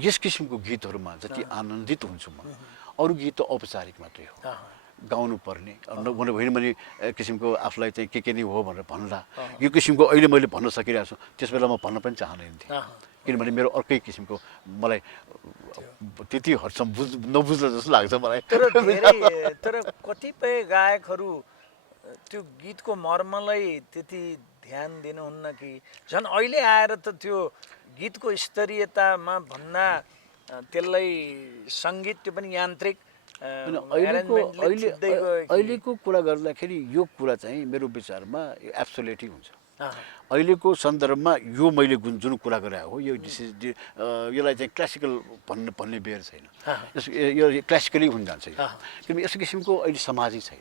यस किसिमको गीतहरूमा जति आनन्दित हुन्छु म, अरू गीत त औपचारिक मात्रै हो, गाउनु पर्ने होइन भने किसिमको आफूलाई चाहिँ के नै हो भनेर भन्ला यो किसिमको अहिले मैले भन्न सकिरहेको छु, त्यस बेला म भन्न पनि चाहँदैन थिएँ। किनभने मेरो अर्कै किसिमको मलाई त्यति हदसम्म नबुझ्ला जस्तो लाग्छ मलाई। तर कतिपय गायकहरू त्यो गीतको मर्मलाई त्यति ध्यान दिनुहुन्न कि झन् अहिले आएर त त्यो गीतको स्तरीयतामा भन्दा त्यसलाई सङ्गीत त्यो पनि यान्त्रिक अहिलेको कुरा गर्दाखेरि यो कुरा चाहिँ मेरो विचारमा एब्सोल्युटली हुन्छ। अहिलेको सन्दर्भमा यो मैले जुन कुरा गरेँ हो, यसलाई चाहिँ क्लासिकल भन्ने बेर छैन। यो क्लासिकली हुन जान्छ किनभने यस्तो किसिमको अहिले समाजै छैन।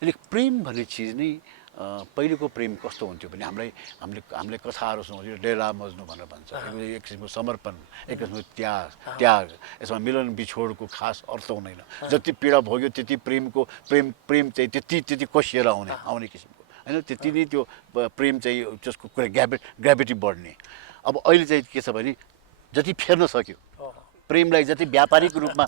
अहिले प्रेम भन्ने चिज नै पहिलेको प्रेम कस्तो हुन्थ्यो भने हामीले कथाहरू सुनाउँथ्यो, डेला मज्नु भनेर भन्छ, एक किसिमको समर्पण, एक किसिमको त्याग, यसमा मिलन बिछोडको खास अर्थ हुँदैन। जति पीडा भोग्यो त्यति प्रेम चाहिँ त्यति कसिएर आउने किसिमको होइन, त्यति नै त्यो प्रेम चाहिँ त्यसको कुरा ग्राभिटी बढ्ने। अब अहिले चाहिँ के छ भने जति फेर्न सक्यो प्रेमलाई, जति व्यापारिक रूपमा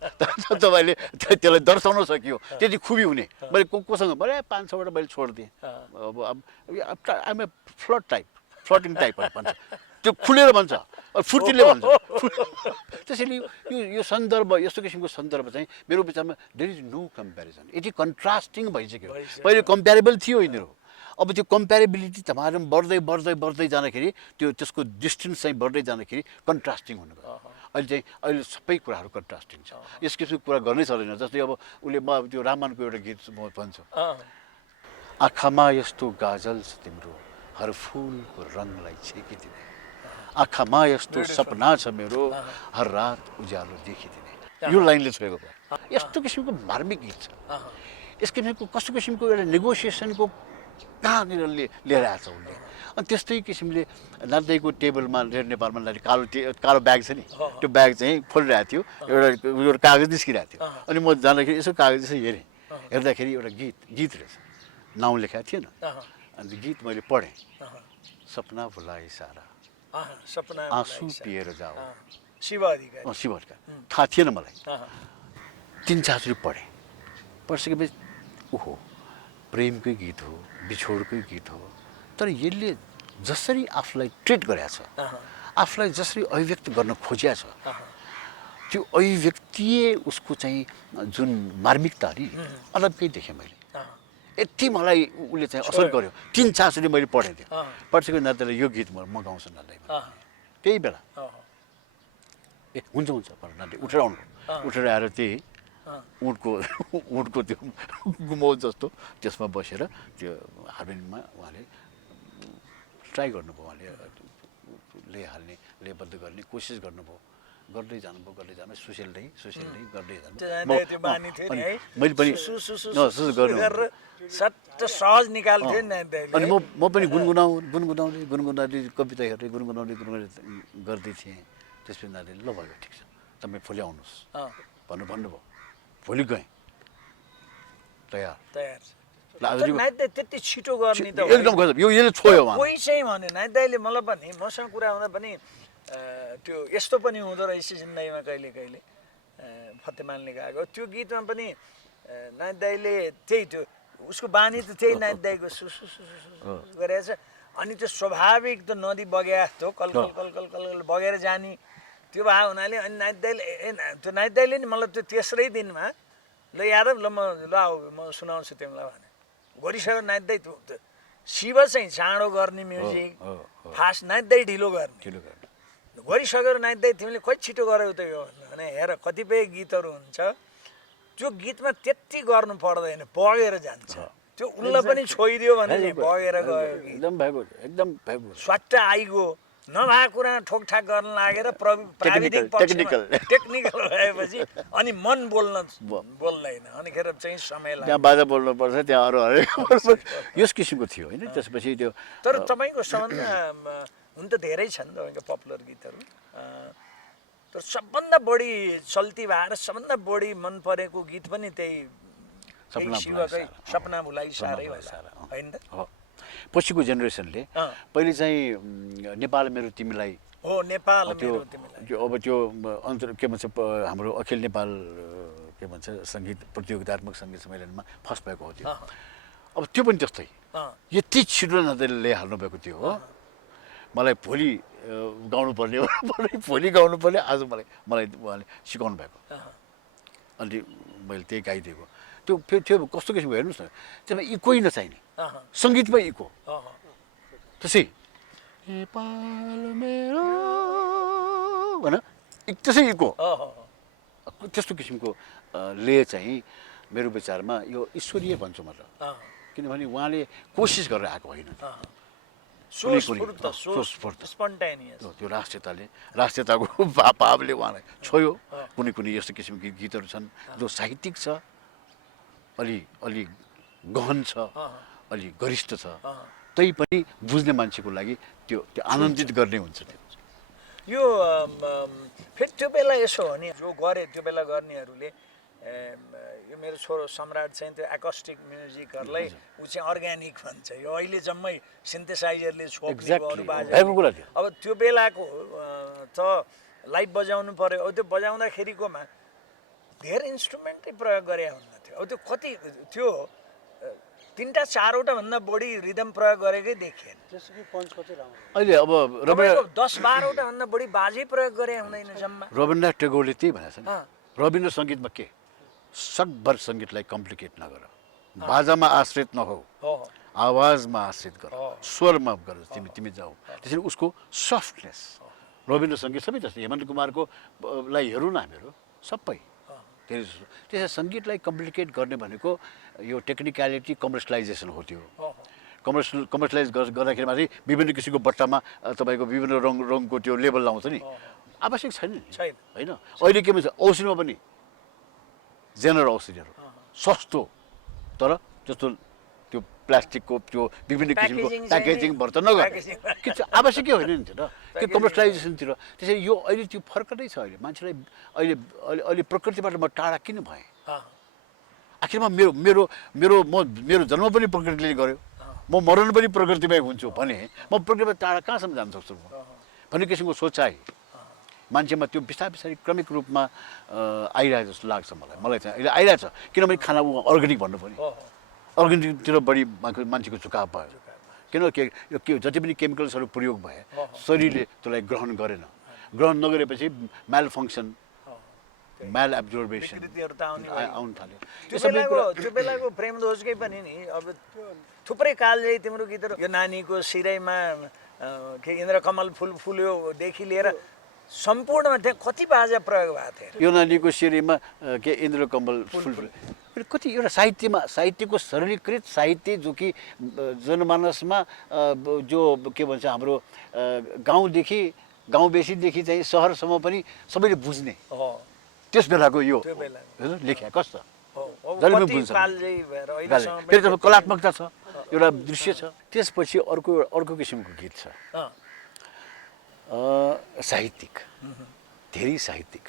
तपाईँले त्यसलाई दर्शाउन सकियो त्यति खुबी हुने। मैले कोसँग मैले 5-6वटा मैले छोडिदिएँ। अब आइम ए फ्लटिङ टाइप भन्छ, त्यो खुलेर भन्छ, फुर्तीले भन्छ। त्यसैले यो सन्दर्भ, यस्तो किसिमको सन्दर्भ चाहिँ मेरो विचारमा देयर इज नो कम्पेरिजन। यति कन्ट्रास्टिङ भइसक्यो। पहिले कम्पेरेबल थियो यिनीहरू, अब त्यो कम्पेरेबिलिटी तपाईँहरू बढ्दै जाँदाखेरि त्यसको डिस्टेन्स चाहिँ बढ्दै जाँदाखेरि कन्ट्रास्टिङ हुनुभयो। अहिले सबै कुराहरू कन्ट्रास्टिङ छ। यस किसिमको कुरा गर्नै सक्दैन। जस्तै अब उसले म त्यो रामायणको एउटा गीत म भन्छु, आँखामा यस्तो गाजल छ तिम्रो, हर फुलको रङलाई छेकिदिने आँखामा यस्तो सपना छ मेरो हर रात उज्यालो देखिदिने यो लाइनले छोएको भयो यस्तो किसिमको मार्मिक गीत छ यस किसिमको कस्तो किसिमको एउटा नेगोसिएसनको कहाँनिर लिएर आएको छ उसले अनि त्यस्तै किसिमले नाच्दैको टेबलमा नेपालमा कालो ब्याग छ नि त्यो ब्याग चाहिँ खोलिरहेको थियो एउटा कागज निस्किरहेको थियो अनि म जाँदाखेरि यसो कागज यसो हेरेँ हेर्दाखेरि एउटा गीत रहेछ नाउँ लेखाएको थिएन अनि गीत मैले पढेँ सपना भुलाइ सारा सपना आँसु पिएर जाऊ शिव अधिकारी थाहा थिएन मलाई 3-4 पढेँ पढिसकेपछि ओहो प्रेमकै गीत हो बिछोडकै गीत हो तर यसले जसरी आफूलाई ट्रिट गरेको छ आफूलाई जसरी अभिव्यक्त गर्न खोजिया छ त्यो अभिव्यक्तिय उसको चाहिँ जुन मार्मिकता नि अलग्गै देखेँ मैले यति मलाई उसले चाहिँ असर गर्यो 3-4 मैले पढेँ थियो पढिसकेको नाच्दाले यो गीत म गाउँछु नाच्दैमा त्यही बेला ए हुन्छ भनेर नाच्दै उठेर आउनु उठेर आएर त्यही उँटको त्यो गुमौट जस्तो त्यसमा बसेर त्यो हार्मोनियममा उहाँले ट्राई गर्नुभयो उहाँले हाल्ने लेबद्ध गर्ने कोसिस गर्नुभयो गर्दै जानुभयो सुसेल्दै गर्दै जानुभयो मैले पनि सहज निकाल्थ्यो नि अनि म पनि गुनगुनाउँदै कविता हेर्दै गुनगुनाउँदै गर्दै थिएँ त्यसपछि नानीले ल भयो ठिक छ तपाईँ भोलि आउनुहोस् भन्नुभयो भोलि गएँ तयार त्यति छिटो गर्ने त एकदम गजब यसले छोयो कोही चाहिँ भने नाइट दाइले मलाई पनि मसँग कुरा हुँदा पनि त्यो यस्तो पनि हुँदो रहेछ जिन्दगीमा कहिले कहिले फतेमानले गाएको त्यो गीतमा पनि नाइट दाइले त्यही त्यो उसको बानी त त्यही नाइट दाइको सुसु गरेछ अनि त्यो स्वाभाविक त नदी बगे जस्तो कल बगेर जाने त्यो भए हुनाले अनि नाइट दाइले नि मलाई त्यो तेस्रै दिनमा ल यादव ल म सुनाउँछु तिमीलाई भने गरिसक्यो नाइट दाइ शिव चाहिँ चाँडो गर्ने म्युजिक फास्ट नाइट दाइ ढिलो गर्ने गरिसक्यो नाइट दाइ तिमीले खोइ छिटो गऱ्यौ त यो भने हेर कतिपय गीतहरू हुन्छ त्यो गीतमा त्यति गर्नु पर्दैन बगेर जान्छ त्यो उसलाई पनि छोइदियो भने बगेर गयो एकदम स्वाट्ट आइगयो नभएको कुरा ठोकठाक गर्न लागेर प्राविधिक टेक्निकल भएपछि अनि मन बोल्दैन अनिखेर चाहिँ समय लाग्छ त्यहाँ बाजा बोल्नुपर्छ त्यहाँ अरू यस किसिमको थियो होइन त्यसपछि त्यो तर तपाईँको सबभन्दा हुन त धेरै छन् तपाईँको पपुलर गीतहरू तर सबभन्दा बढी चल्ती भएर सबभन्दा बढी मन परेको गीत पनि त्यही शिवकै सपना भुलाइ सारै होइन त पछिको जेनेरेसनले पहिले चाहिँ नेपाल मेरो तिमीलाई हो नेपाल मेरो तिमीलाई अब त्यो के भन्छ हाम्रो अखिल नेपाल के भन्छ सङ्गीत प्रतियोगितात्मक सङ्गीत सम्मेलनमा फर्स्ट भएको हो त्यो अब त्यो पनि त्यस्तै यति छिटो नदीले हाल्नुभएको थियो हो मलाई भोलि गाउनु पर्ने आज मलाई उहाँले सिकाउनु भएको अनि मैले त्यही गाइदिएको त्यो कस्तो किसिमको हेर्नुहोस् न त्यसमा इको नचाहिने सङ्गीतमै इको त्यसै नेपाल मेरो भन त्यसै इको त्यस्तो किसिमको ले चाहिँ मेरो विचारमा यो ईश्वरीय भन्छु म त किनभने उहाँले कोसिस गरेर आएको होइन त्यो राष्ट्रियताको भावले उहाँलाई छोयो कुनै यस्तो किसिमको गीतहरू छन् जो साहित्यिक छ अलि गहन छ अलि गरिष्ठ छ तै पनि बुझ्ने मान्छेको लागि त्यो आनन्दित गर्ने हुन्छ त्यो यो फेरि त्यो बेला यसो हो नि जो गरे त्यो बेला गर्नेहरूले यो मेरो छोरो सम्राट चाहिँ त्यो एकोस्टिक म्युजिकहरूलाई ऊ चाहिँ अर्ग्यानिक भन्छ यो अहिले जम्मै सिन्थेसाइजरले अब त्यो बेलाको त लाइभ बजाउनु पर्यो अब त्यो बजाउँदाखेरिकोमा धेरै इन्स्ट्रुमेन्टै प्रयोग गरे हुन्न थियो अब त्यो कति त्यो 3-4वटा भन्दा बढी रिदम प्रयोग गरेकै देखिएन अहिले अब 10-12वटा भन्दा बढी बाजे प्रयोग गरे हुँदैन जम्मा रवीन्द्रनाथ टेगोरले त्यही भनेको छ नि रवीन्द्र सङ्गीतमा के सकभर सङ्गीतलाई कम्प्लिकेट नगर बाजामा आश्रित नहो आवाजमा आश्रित गर स्वरमा गर तिमी जाऊ त्यसरी उसको सफ्टनेस रवीन्द्र सङ्गीत सबै जस्तै हेमन्त कुमारको लाई हेरौँ न हामीहरू सबै त्यसै सङ्गीतलाई कम्प्लिकेट गर्ने भनेको यो टेक्निकलिटी कमर्सियलाइजेसन हो त्यो कमर्सियलाइज गर्दाखेरि माथि विभिन्न किसिमको बट्टामा तपाईँको विभिन्न रङको त्यो लेबल लाउँछ नि आवश्यक छैन नि छैन। होइन अहिले के भन्छ औषधीमा पनि जेनरल औषधीहरू सस्तो तर त्यस्तो त्यो प्लास्टिकको त्यो विभिन्न किसिमको प्याकेजिङ भर्त नगर्ने के चाहिँ आवश्यकै होइन नि त्यो त त्यो कमर्सियलाइजेसनतिर त्यसरी यो अहिले त्यो फरक नै छ अहिले मान्छेलाई अहिले अहिले अहिले प्रकृतिबाट म टाढा किन भएँ आखिरमा मेरो जन्म पनि प्रकृतिले गर्यो म मरण पनि प्रकृतिमै हुन्छु भने म प्रकृतिबाट टाढा कहाँसम्म जान सक्छु म भन्ने किसिमको सोचाइ मान्छेमा त्यो बिस्तारै क्रमिक रूपमा आइरहेको जस्तो लाग्छ मलाई चाहिँ अहिले आइरहेछ किनभने खाना अर्ग्यानिक भन्नु पनि अर्ग्यानिकतिर बढी मान्छेको झुकाव भयो किनकि यो के जति पनि केमिकल्सहरू प्रयोग भए शरीरले त्यसलाई ग्रहण नगरेपछि म्याल फङ्सन म्याल एब्जोर्बेसन आउनु थाल्यो त्यो बेलाको प्रेम दोषकै पनि नि अब थुप्रै काल चाहिँ तिम्रो गीतहरू यो नानीको सिरैमा के इन्द्रकमल फुल फुल्योदेखि लिएर सम्पूर्णमा त्यहाँ कति बाजा प्रयोग भएको थियो यो नानीको सिरैमा के इन्द्रकमल फुल कति एउटा साहित्यको सरलीकृत साहित्य जो कि जनमानसमा जो के भन्छ हाम्रो गाउँ बेसीदेखि चाहिँ सहरसम्म पनि सबैले बुझ्ने त्यस बेलाको यो लेख्या कस्तो फेरि तपाईँ कलात्मकता छ एउटा दृश्य छ त्यसपछि अर्को किसिमको गीत छ साहित्यिक धेरै साहित्यिक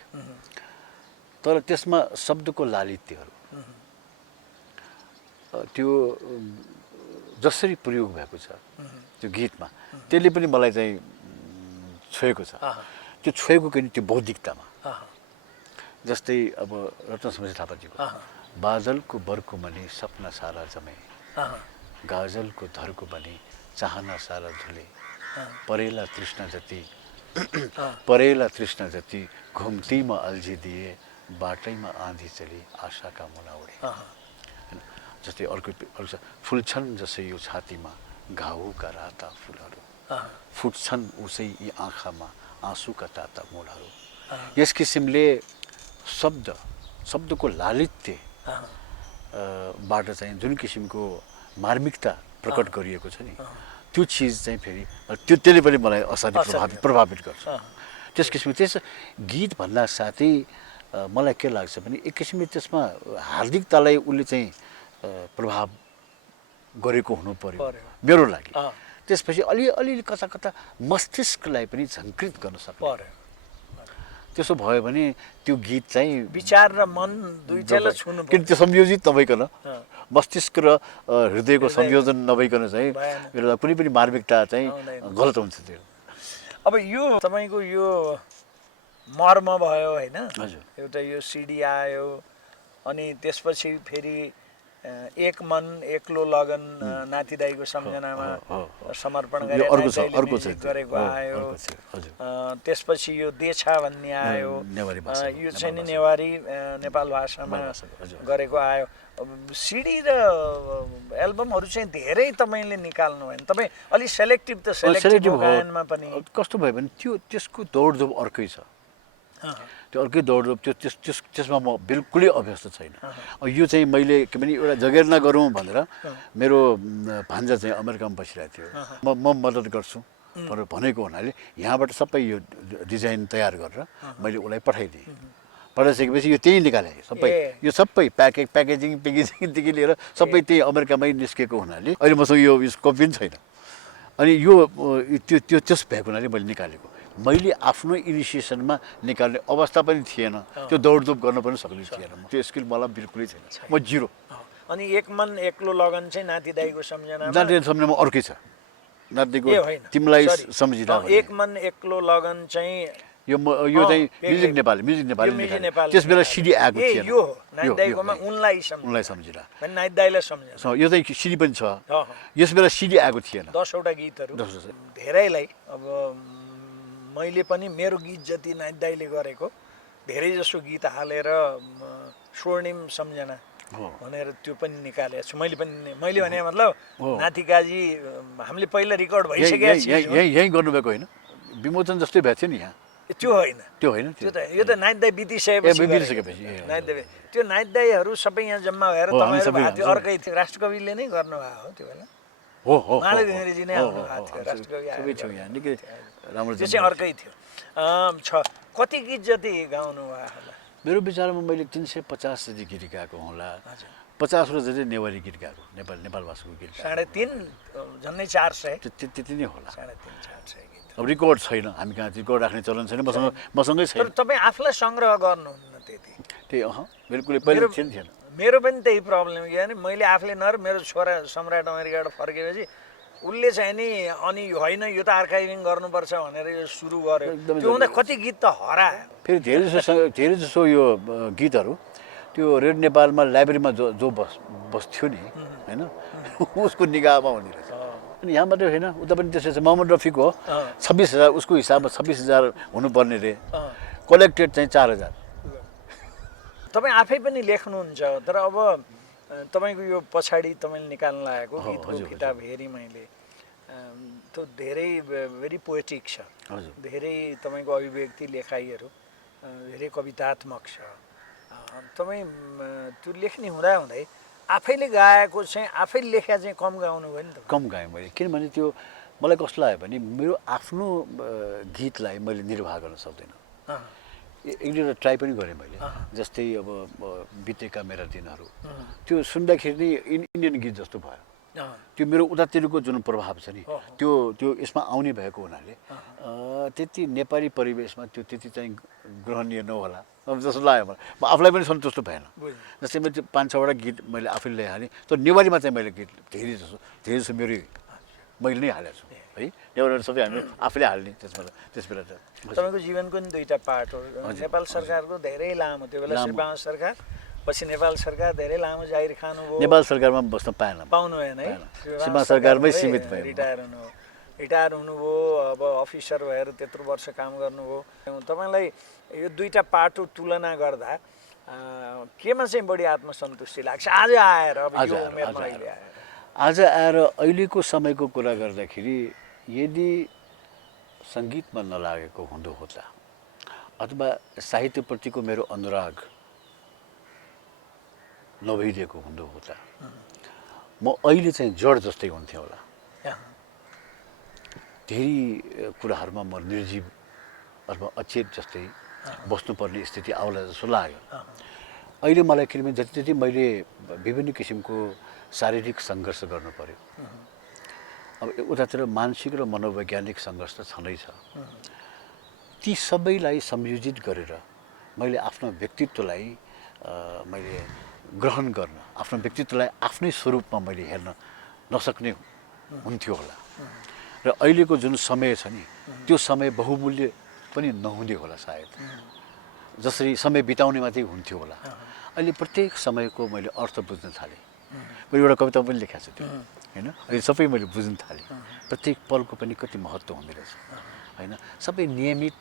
तर त्यसमा शब्दको लालित्यहरू त्यो जसरी प्रयोग भएको छ त्यो गीतमा त्यसले पनि मलाई चाहिँ छोएको छ त्यो छोएको किन त्यो बौद्धिकतामा जस्तै अब रत्न समशेर थापाजीको बादलको बर्को मनी सपना सारा जमे गाजलको धरको बनी चाहना सारा धुले परेला तृष्णा जति घुम्तीमा अल्झिदिए बाटैमा आँधी चली आशाका मुना उडे जस्तै अर्को फुल्छन् जसै यो छातीमा घाउका राता फुलहरू फुट्छन् उसै यी आँखामा आँसुका ताता मोडहरू यस किसिमले शब्दको लालित्य बाट चाहिँ जुन किसिमको मार्मिकता प्रकट गरिएको छ नि त्यो चिज चाहिँ फेरि त्यसले पनि मलाई असाध्यै प्रभावित गर्छ त्यस किसिमको त्यस गीत भन्दा साथै मलाई के लाग्छ भने एक किसिमले त्यसमा हार्दिकतालाई उसले चाहिँ प्रभाव गरेको हुनु पर्यो मेरो लागि त्यसपछि अलि कता मस्तिष्कलाई पनि झङ्कृत गर्न सक्छ त्यसो भयो भने त्यो गीत चाहिँ विचार र मन दुईटैलाई छुनु किन त्यो संयोजित नभइकन मस्तिष्क र हृदयको संयोजन नभइकन चाहिँ कुनै पनि मार्मिकता चाहिँ गलत हुन्छ त्यो अब यो तपाईँको यो मर्म भयो होइन एउटा यो सिडी आयो अनि त्यसपछि फेरि एक मन एक्लो लगन नाति दाईको सम्झनामा समर्पण गरेको आयो त्यसपछि यो देछा भन्ने आयो यो चाहिँ नि नेवारी नेपाल भाषामा गरेको आयो सिडी र एल्बमहरू चाहिँ धेरै तपाईँले निकाल्नु भयो तपाईँ अलिक सेलेक्टिभ त सेलेक्टिभ गायनमा पनि कस्तो भयो भने त्यसको दौडधुप अर्कै छ त्यो अर्कै दौडधुप त्यसमा म बिल्कुलै अभ्यस्त छैन यो चाहिँ मैले के भने एउटा जगेर्ना गरौँ भनेर मेरो भान्जा चाहिँ अमेरिकामा बसिरहेको थियो म मद्दत गर्छु भनेको हुनाले यहाँबाट सबै यो डिजाइन तयार गरेर मैले उसलाई पठाइदिएँ पठाइसकेपछि यो त्यही निकालेँ सबै यो सबै प्याकेजिङदेखि लिएर सबै त्यही अमेरिकामै निस्केको हुनाले अहिले मसँग यो कपी पनि छैन अनि यो त्यस भएको हुनाले मैले निकालेको मैले आफ्नो इनिसिएसनमा निकाल्ने अवस्था पनि थिएन त्यो दौडधुप गर्न पनि सक्ने थिएन त्यो स्किल मलाई बिल्कुलै छैन म जिरो अनि एक मन एक्लो लगन चाहिँ नाति दाईको सम्झनामा अर्कै छ नातिको तिमीलाई सम्झिँदा एक मन एक्लो लगन चाहिँ यो चाहिँ म्युजिक नेपाली त्यस बेला सिडी आएको थिएन यो नाति दाईकोमा उनलाई सम्झिँदा नाति दाईलाई सम्झिँदा यो चाहिँ सिडी पनि छ यस बेला सिडी आएको थिएन 10 वटा गीतहरू धेरैलाई अब मैले पनि मेरो गीत जति नाति दाईले गरेको धेरै जसो गीत हालेर स्वर्णिम सम्झना भनेर त्यो पनि निकालेको छु मैले भने मतलब नातिकाजी हामीले पहिला रेकर्ड भइसकेको छ यही गर्नुभएको होइन विमोचन जस्तै भएको थियो नि यहाँ त्यो होइन त्यो त यो त नाति दाई बितिसकेपछि त्यो नाति दाईहरू सबै यहाँ जम्मा भएर तपाईँहरू अर्कै थियो राष्ट्रकविले नै गर्नुभएको हो त्यो बेला हो हो माधव घिमिरेजी नै हो, आउनु हो, भएको थियो हो, राष्ट्रकवि सबै थियो यहाँ निकै राम्रो त्यो चाहिँ अर्कै थियो छ कति गीत जति गाउनु भयो होला मेरो विचारमा मैले 350 जति गीत गाएको होला हजुर 50 जति नेवारी गीत गाएको नेपाल भाषाको गीत गाएको 3.5 झन्डै 400 त्यति नै होला 350-400 गीत अब रेकर्ड छैन हामी कहाँ रेकर्ड राख्ने चलन छैन मसँगै छैन तर तपाईँ आफूलाई सङ्ग्रह गर्नुहुन्न त्यति त्यही बिल्कुलै पहिले थिएन मेरो पनि त्यही प्रब्लम के भने मैले आफूले मेरो छोरा सम्राट अमेरिकाबाट फर्केपछि उसले चाहिँ नि अनि होइन यो त आर्काइभिङ गर्नुपर्छ भनेर यो सुरु गर्यो त्यो हुँदा कति गीत त हरायो फेरि धेरै जसो यो गीतहरू त्यो रेडियो नेपालमा लाइब्रेरीमा जो बस्थ्यो नि होइन उसको निगाहमा हुने रहेछ अनि यहाँ मात्रै होइन उता पनि त्यसै छ मोहम्मद रफीको हो 26,000 उसको हिसाबमा 26,000 हुनुपर्ने रे कलेक्टेड चाहिँ 4,000 तपाईँ आफै पनि लेख्नुहुन्छ तर अब तपाईँको यो पछाडि तपाईँले निकाल्न लागेको गीतको किताब हेरेँ मैले त्यो धेरै भेरी पोएटिक छ धेरै तपाईँको अभिव्यक्ति लेखाइहरू धेरै कवितात्मक छ तपाईँ त्यो लेख्ने हुँदै आफैले गाएको चाहिँ आफैले लेखा चाहिँ कम गाउनु भयो नि त कम गाएँ मैले किनभने त्यो मलाई कस्तो लाग्यो भने मेरो आफ्नो गीतलाई मैले निर्वाह गर्न सक्दिनँ एक दुईवटा ट्राई पनि गरेँ मैले जस्तै अब बितेका मेरा दिनहरू त्यो सुन्दाखेरि नै इन्डियन गीत जस्तो भयो त्यो मेरो उतातिरको जुन प्रभाव छ नि त्यो यसमा आउने भएको हुनाले त्यति नेपाली परिवेशमा त्यो त्यति चाहिँ ग्रहणीय नहोला अब जस्तो लाग्यो मलाई आफूलाई पनि सन्तुष्ट भएन जस्तै मैले त्यो 5-6वटा गीत मैले आफैले ल्याइहालेँ तर नेवारीमा चाहिँ मैले गीत धेरै जसो मेरो मैले नै हालेको छु है नेवारीहरू सबै हामी आफैले हाल्ने त्यस बेला त तपाईँको जीवनको नि दुईवटा पार्ट हो नेपाल सरकारको धेरै लामो त्यो बेला श्रीबाङ सरकार पछि नेपाल सरकार धेरै लामो जागिर खानुभयो नेपाल सरकारमा बस्न पाउनु भएन है श्रीबाङ सरकारमै सीमित भयो रिटायर हुनुभयो अब अफिसर भएर त्यत्रो वर्ष काम गर्नुभयो तपाईँलाई यो दुईवटा पाटो तुलना गर्दा केमा चाहिँ बढी आत्मसन्तुष्टि लाग्छ आज आएर अब यो उमेरमा अहिले आएर आज आएर अहिलेको समयको कुरा गर्दाखेरि यदि सङ्गीतमा नलागेको हुँदो होला अथवा साहित्यप्रतिको मेरो अनुराग नभइदिएको हुँदो होला म अहिले चाहिँ जड जस्तै हुन्थेँ होला धेरै कुराहरूमा म निर्जीव अथवा अचेत जस्तै बस्नुपर्ने स्थिति आउला जस्तो लाग्यो अहिले मलाई किनभने जति मैले विभिन्न किसिमको शारीरिक सङ्घर्ष गर्नु पर्यो अब उतातिर मानसिक र मनोवैज्ञानिक सङ्घर्ष त छँदैछ ती सबैलाई संयोजित गरेर मैले आफ्नो व्यक्तित्वलाई मैले ग्रहण गर्न आफ्नो व्यक्तित्वलाई आफ्नै स्वरूपमा मैले हेर्न नसक्ने हुन्थ्यो होला र अहिलेको जुन समय छ नि त्यो समय बहुमूल्य पनि नहुँदै होला सायद जसरी समय बिताउने मात्रै हुन्थ्यो होला अहिले प्रत्येक समयको मैले अर्थ बुझ्न थालेँ मैले एउटा कविता पनि लेखाएको छु त्यो होइन अहिले सबै मैले बुझ्न थालेँ प्रत्येक पलको पनि कति महत्त्व हुँदो रहेछ होइन सबै नियमित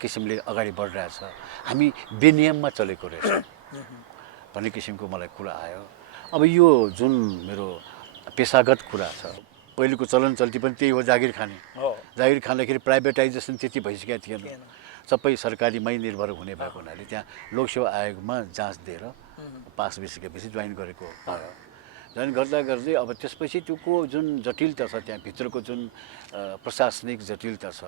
किसिमले अगाडि बढिरहेछ हामी बेनियममा चलेको रहेछ भन्ने किसिमको मलाई कुरा आयो अब यो जुन मेरो पेसागत कुरा छ पहिलेको चलन चल्ती पनि त्यही हो जागिर खाने जागिर खाँदाखेरि प्राइभेटाइजेसन त्यति भइसकेको थिएन सबै सरकारीमै निर्भर हुने भएको हुनाले त्यहाँ लोकसेवा आयोगमा जाँच दिएर पास भइसकेपछि जोइन गरेको भयो जोइन गर्दा गर्दै अब त्यसपछि त्योको जुन जटिलता छ त्यहाँभित्रको जुन प्रशासनिक जटिलता छ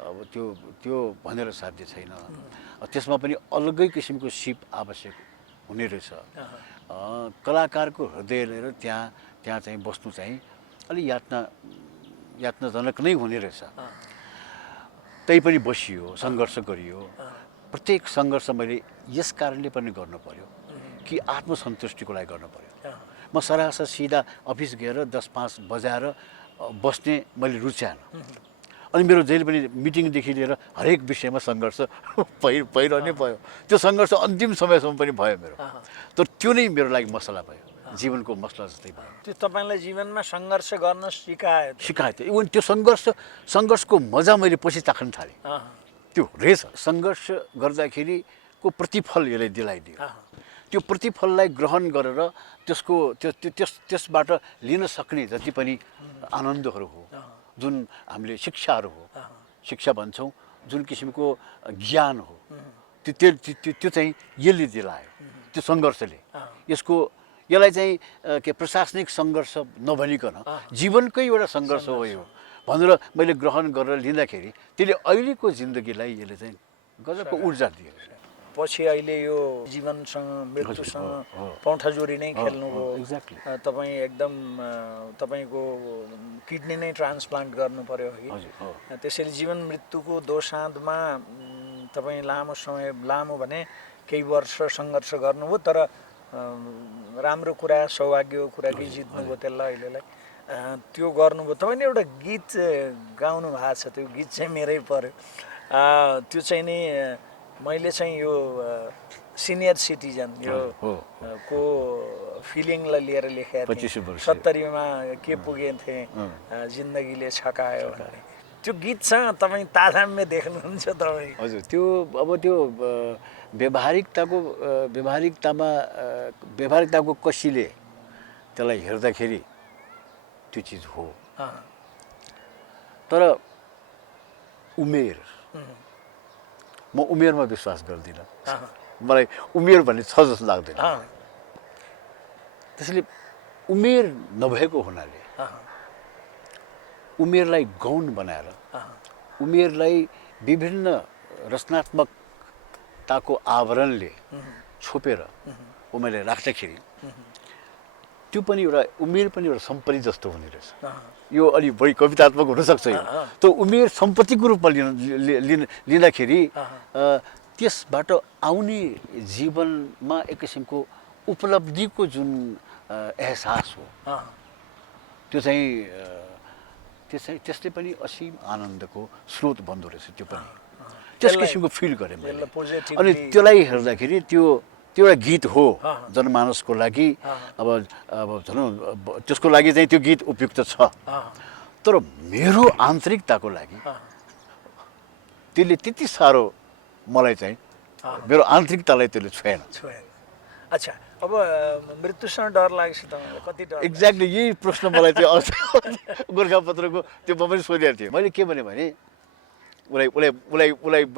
अब त्यो भनेर साध्य छैन त्यसमा पनि अलग्गै किसिमको सिप आवश्यक हुने रहेछ कलाकारको हृदय लिएर त्यहाँ चाहिँ बस्नु चाहिँ अलि यातनाजनक नै हुने रहेछ त्यही पनि बसियो सङ्घर्ष गरियो प्रत्येक सङ्घर्ष मैले यस कारणले पनि गर्नु पर्यो कि आत्मसन्तुष्टिको लागि गर्नु पर्यो म सरासर सिधा अफिस गएर 10-5 बजाएर बस्ने मैले रुचाएन अनि मेरो जहिले पनि मिटिङदेखि लिएर हरेक विषयमा सङ्घर्ष भइरहने भयो त्यो सङ्घर्ष अन्तिम समयसम्म पनि भयो मेरो तर त्यो नै मेरो लागि मसला भयो जीवनको मसला जस्तै भयो त्यो तपाईँलाई जीवनमा सङ्घर्ष गर्न सिकायो थियो इभन त्यो सङ्घर्षको मजा मैले पछि चाख्न थालेँ त्यो रहेछ सङ्घर्ष गर्दाखेरिको प्रतिफल यसले दिलाइदियो त्यो प्रतिफललाई ग्रहण गरेर त्यसबाट लिन सक्ने जति पनि आनन्दहरू हो जुन हामीले शिक्षाहरू हो शिक्षा भन्छौँ जुन किसिमको ज्ञान हो त्यो चाहिँ यसले दिलायो त्यो सङ्घर्षले यसलाई चाहिँ के प्रशासनिक सङ्घर्ष नभनिकन जीवनकै एउटा सङ्घर्ष हो यो भनेर मैले ग्रहण गरेर लिँदाखेरि त्यसले अहिलेको जिन्दगीलाई यसले चाहिँ गजबको ऊर्जा दियो। पछि अहिले यो जीवनसँग मृत्युसँग पौठा जोडी नै खेल्नुभयो। एक्ज्याक्टली। तपाईँ एकदम तपाईँको किडनी नै ट्रान्सप्लान्ट गर्नु पर्यो है। त्यसैले जीवन मृत्युको दोसाँधमा तपाईँ लामो समय, लामो भने केही वर्ष सङ्घर्ष गर्नुभयो, तर राम्रो कुरा, सौभाग्यको कुरा कि जित्नुभयो त्यसलाई अहिलेलाई त्यो गर्नुभयो। तपाईँले एउटा गीत गाउनु भएको छ, त्यो गीत चाहिँ मेरै पर्यो। त्यो चाहिँ नि मैले चाहिँ यो सिनियर सिटिजन यो को फिलिङलाई लिएर लेखेको थिएँ। 70मा के पुगेको थिएँ, जिन्दगीले छकायो भन्ने त्यो गीतसँग तपाईँ तादाम्य देख्नुहुन्छ तपाईँ। हजुर, त्यो अब त्यो व्यावहारिकताको कसीले त्यसलाई हेर्दाखेरि त्यो चिज हो। तर उमेर, म उमेरमा विश्वास गर्दिनँ। मलाई उमेर भन्ने छ जस्तो लाग्दैन। त्यसैले उमेर नभएको हुनाले उमेरलाई गौण बनाएर, उमेरलाई विभिन्न रचनात्मकताको आवरणले छोपेर उमेरलाई राख्दाखेरि त्यो पनि एउटा उमेर पनि एउटा सम्पत्ति जस्तो हुने रहेछ। यो अलि बढी कवितात्मक हुनसक्छ यो। त्यो उमेर सम्पत्तिको रूपमा लिँदाखेरि त्यसबाट आउने जीवनमा एक किसिमको उपलब्धिको जुन एहसास हो त्यो चाहिँ त्यसले पनि असीम आनन्दको स्रोत बन्दो रहेछ। त्यो पनि त्यस किसिमको फिल गरेँ मैले। अनि त्यसलाई हेर्दाखेरि त्यो एउटा गीत हो जनमानसको लागि। अब भनौँ त्यसको लागि चाहिँ त्यो गीत उपयुक्त छ, तर मेरो आन्तरिकताको लागि त्यसले त्यति साह्रो मलाई चाहिँ मेरो आन्तरिकतालाई त्यसले छोएन। अच्छा, अब मृत्युसँग डर लागेपछि तपाईँलाई कति डर? एक्ज्याक्टली यही प्रश्न मलाई त्यो गोर्खापत्रको त्यो म पनि सोधेको थिएँ। मैले के भने उसलाई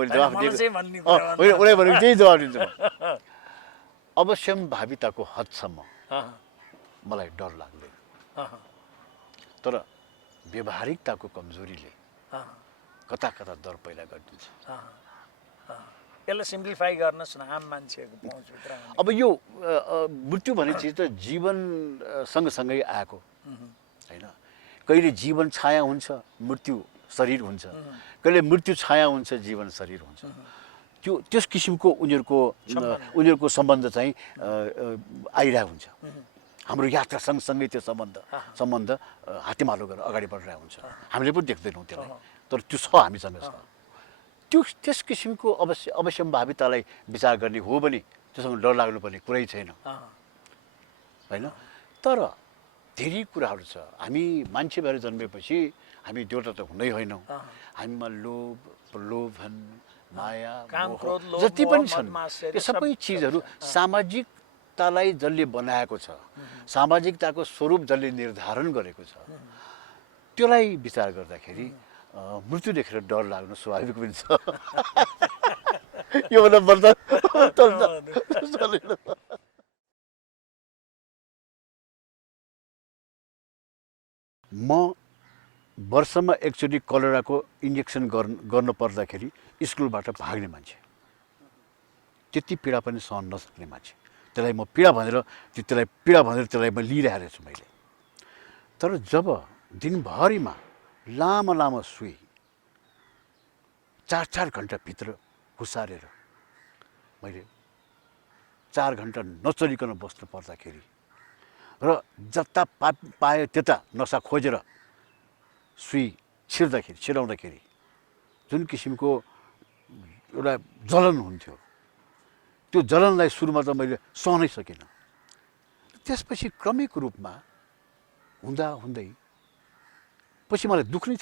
जवाफ दिएको, उसलाई भनेको त्यही जवाब दिन्छु म। अवश्यम भाविताको हदसम्म मलाई डर लाग्दैन, तर व्यावहारिकताको कमजोरीले कता कता डर पैदा गरिदिन्छ। यसलाई सिम्प्लिफाई गर्नुहोस् न आम मान्छेको पहुँचभित्र। अब यो मृत्यु भन्ने चिज त जीवन सँगसँगै आएको होइन। कहिले जीवन छाया हुन्छ, मृत्यु शरीर हुन्छ, कहिले मृत्यु छाया हुन्छ, जीवन शरीर हुन्छ। त्यस किसिमको उनीहरूको सम्बन्ध चाहिँ आइरहेको हुन्छ। हाम्रो यात्रा सँगसँगै त्यो सम्बन्ध हातेमालो गरेर अगाडि बढिरहेको हुन्छ। हामीले पनि देख्दैनौँ त्यसलाई, तर त्यो छ हामीसँग छ। त्यस किसिमको अवश्यम्भावितालाई विचार गर्ने हो भने त्योसँग डर लाग्नुपर्ने कुरै छैन होइन। तर धेरै कुराहरू छ। हामी मान्छे भएर जन्मेपछि हामी देउता त हुँदै होइनौँ। हामीमा लोभ, प्रलोभन, माया, जति पनि छन् त्यो सबै चिजहरू सामाजिकतालाई जसले बनाएको छ, सामाजिकताको स्वरूप जसले निर्धारण गरेको छ, त्यसलाई विचार गर्दाखेरि मृत्यु देखेर डर लाग्नु स्वाभाविक पनि छ। योभन्दा बर्दास्त म वर्षमा एकचोटि कलेराको इन्जेक्सन गर्न पर्दाखेरि स्कुलबाट भाग्ने मान्छे, त्यति पीडा पनि सहन नसक्ने मान्छे। त्यसलाई म पीडा भनेर त्यसलाई म लिइरहेको छु मैले। तर जब दिनभरिमा लामो सुई 4 घन्टाभित्र घुसारेर मैले 4 घन्टा नचलिकन बस्नु पर्दाखेरि र जता पायो त्यता नसा खोजेर सुई छिराउँदाखेरि जुन किसिमको एउटा जलन हुन्थ्यो, त्यो जलनलाई सुरुमा त मैले सहनै सकिनँ। त्यसपछि क्रमिक रूपमा हुँदै पछि मलाई दुख्नै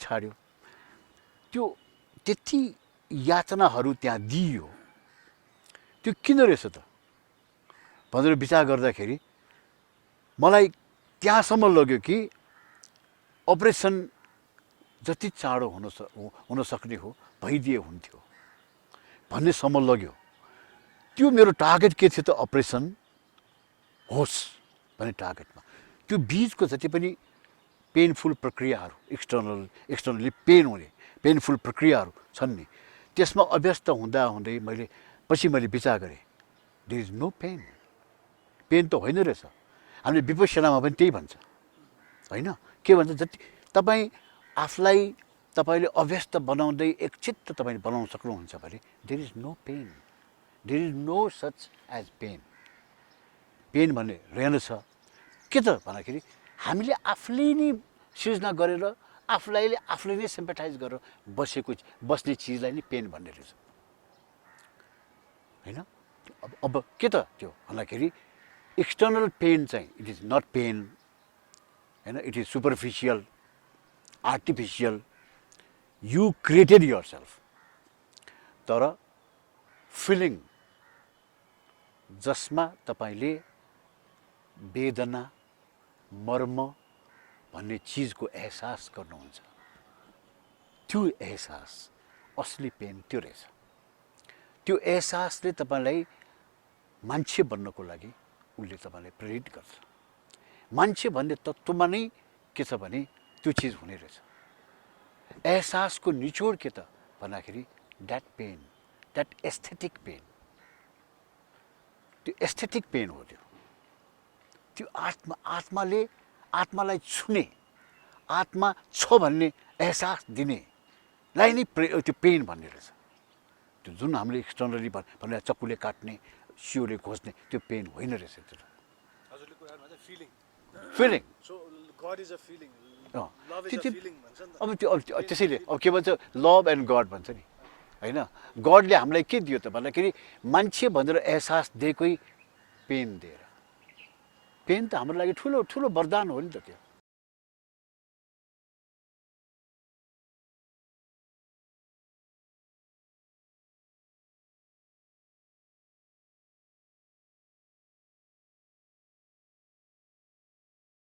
छाड्यो। त्यो त्यति यातनाहरू त्यहाँ दिइयो, त्यो किन रहेछ त भनेर विचार गर्दाखेरि मलाई त्यहाँसम्म लग्यो कि अपरेसन जति चाँडो हुन सक्ने हो भइदिए हुन्थ्यो भन्नेसम्म लग्यो। त्यो मेरो टार्गेट के थियो त अपरेसन होस् भन्ने टार्गेटमा त्यो बिचको जति पनि पेनफुल प्रक्रियाहरू एक्सटर्नली पेनफुल प्रक्रियाहरू छन् नि त्यसमा अभ्यस्त हुँदै मैले विचार गरेँ देयर इज नो पेन त होइन रहेछ। हामीले विपश्यनामा पनि त्यही भन्छ होइन, के भन्छ जति तपाईँ आफूलाई तपाईँले अभ्यस्त बनाउँदै एकचित्त तपाईँले बनाउन सक्नुहुन्छ भने there is no pain, there is no such as pain भन्ने रहेनछ। के त भन्दाखेरि हामीले आफूले नै सृजना गरेर आफूले नै सिम्पथाइज गरेर बस्ने चिजलाई नै पेन भन्ने रहेछ होइन। अब के त त्यो भन्दाखेरि एक्सटर्नल पेन चाहिँ इट इज नट पेन होइन, it is superficial artificial, you created your self. तर फिलिङ जसमा तपाईँले वेदना मर्म भन्ने चिजको एहसास गर्नुहुन्छ त्यो एहसास असली पेन त्यो रहेछ। त्यो एहसासले तपाईँलाई मान्छे बन्नको लागि उसले तपाईँलाई प्रेरित गर्छ। मान्छे भन्ने तत्त्वमा नै के छ भने त्यो चिज हुने रहेछ। एहसासको निचोड के त भन्दाखेरि that pain, that aesthetic pain, त्यो एस्थेटिक पेन हो। त्यो आत्मालाई छुने, आत्मा छ भन्ने एहसास दिनेलाई नै त्यो पेन भन्ने रहेछ। त्यो जुन हामीले एक्सटर्नली भनेर चक्कुले काट्ने सियोले खोज्ने त्यो पेन होइन रहेछ। त्यो फिलिङ अब त्यो त्यसैले अब के भन्छ लभ एन्ड गड भन्छ नि होइन। गडले हामीलाई के दियो त भन्दाखेरि मान्छे भनेर एहसास दिएकै पेन दिएर। पेन त हाम्रो लागि ठुलो वरदान हो नि त त्यो।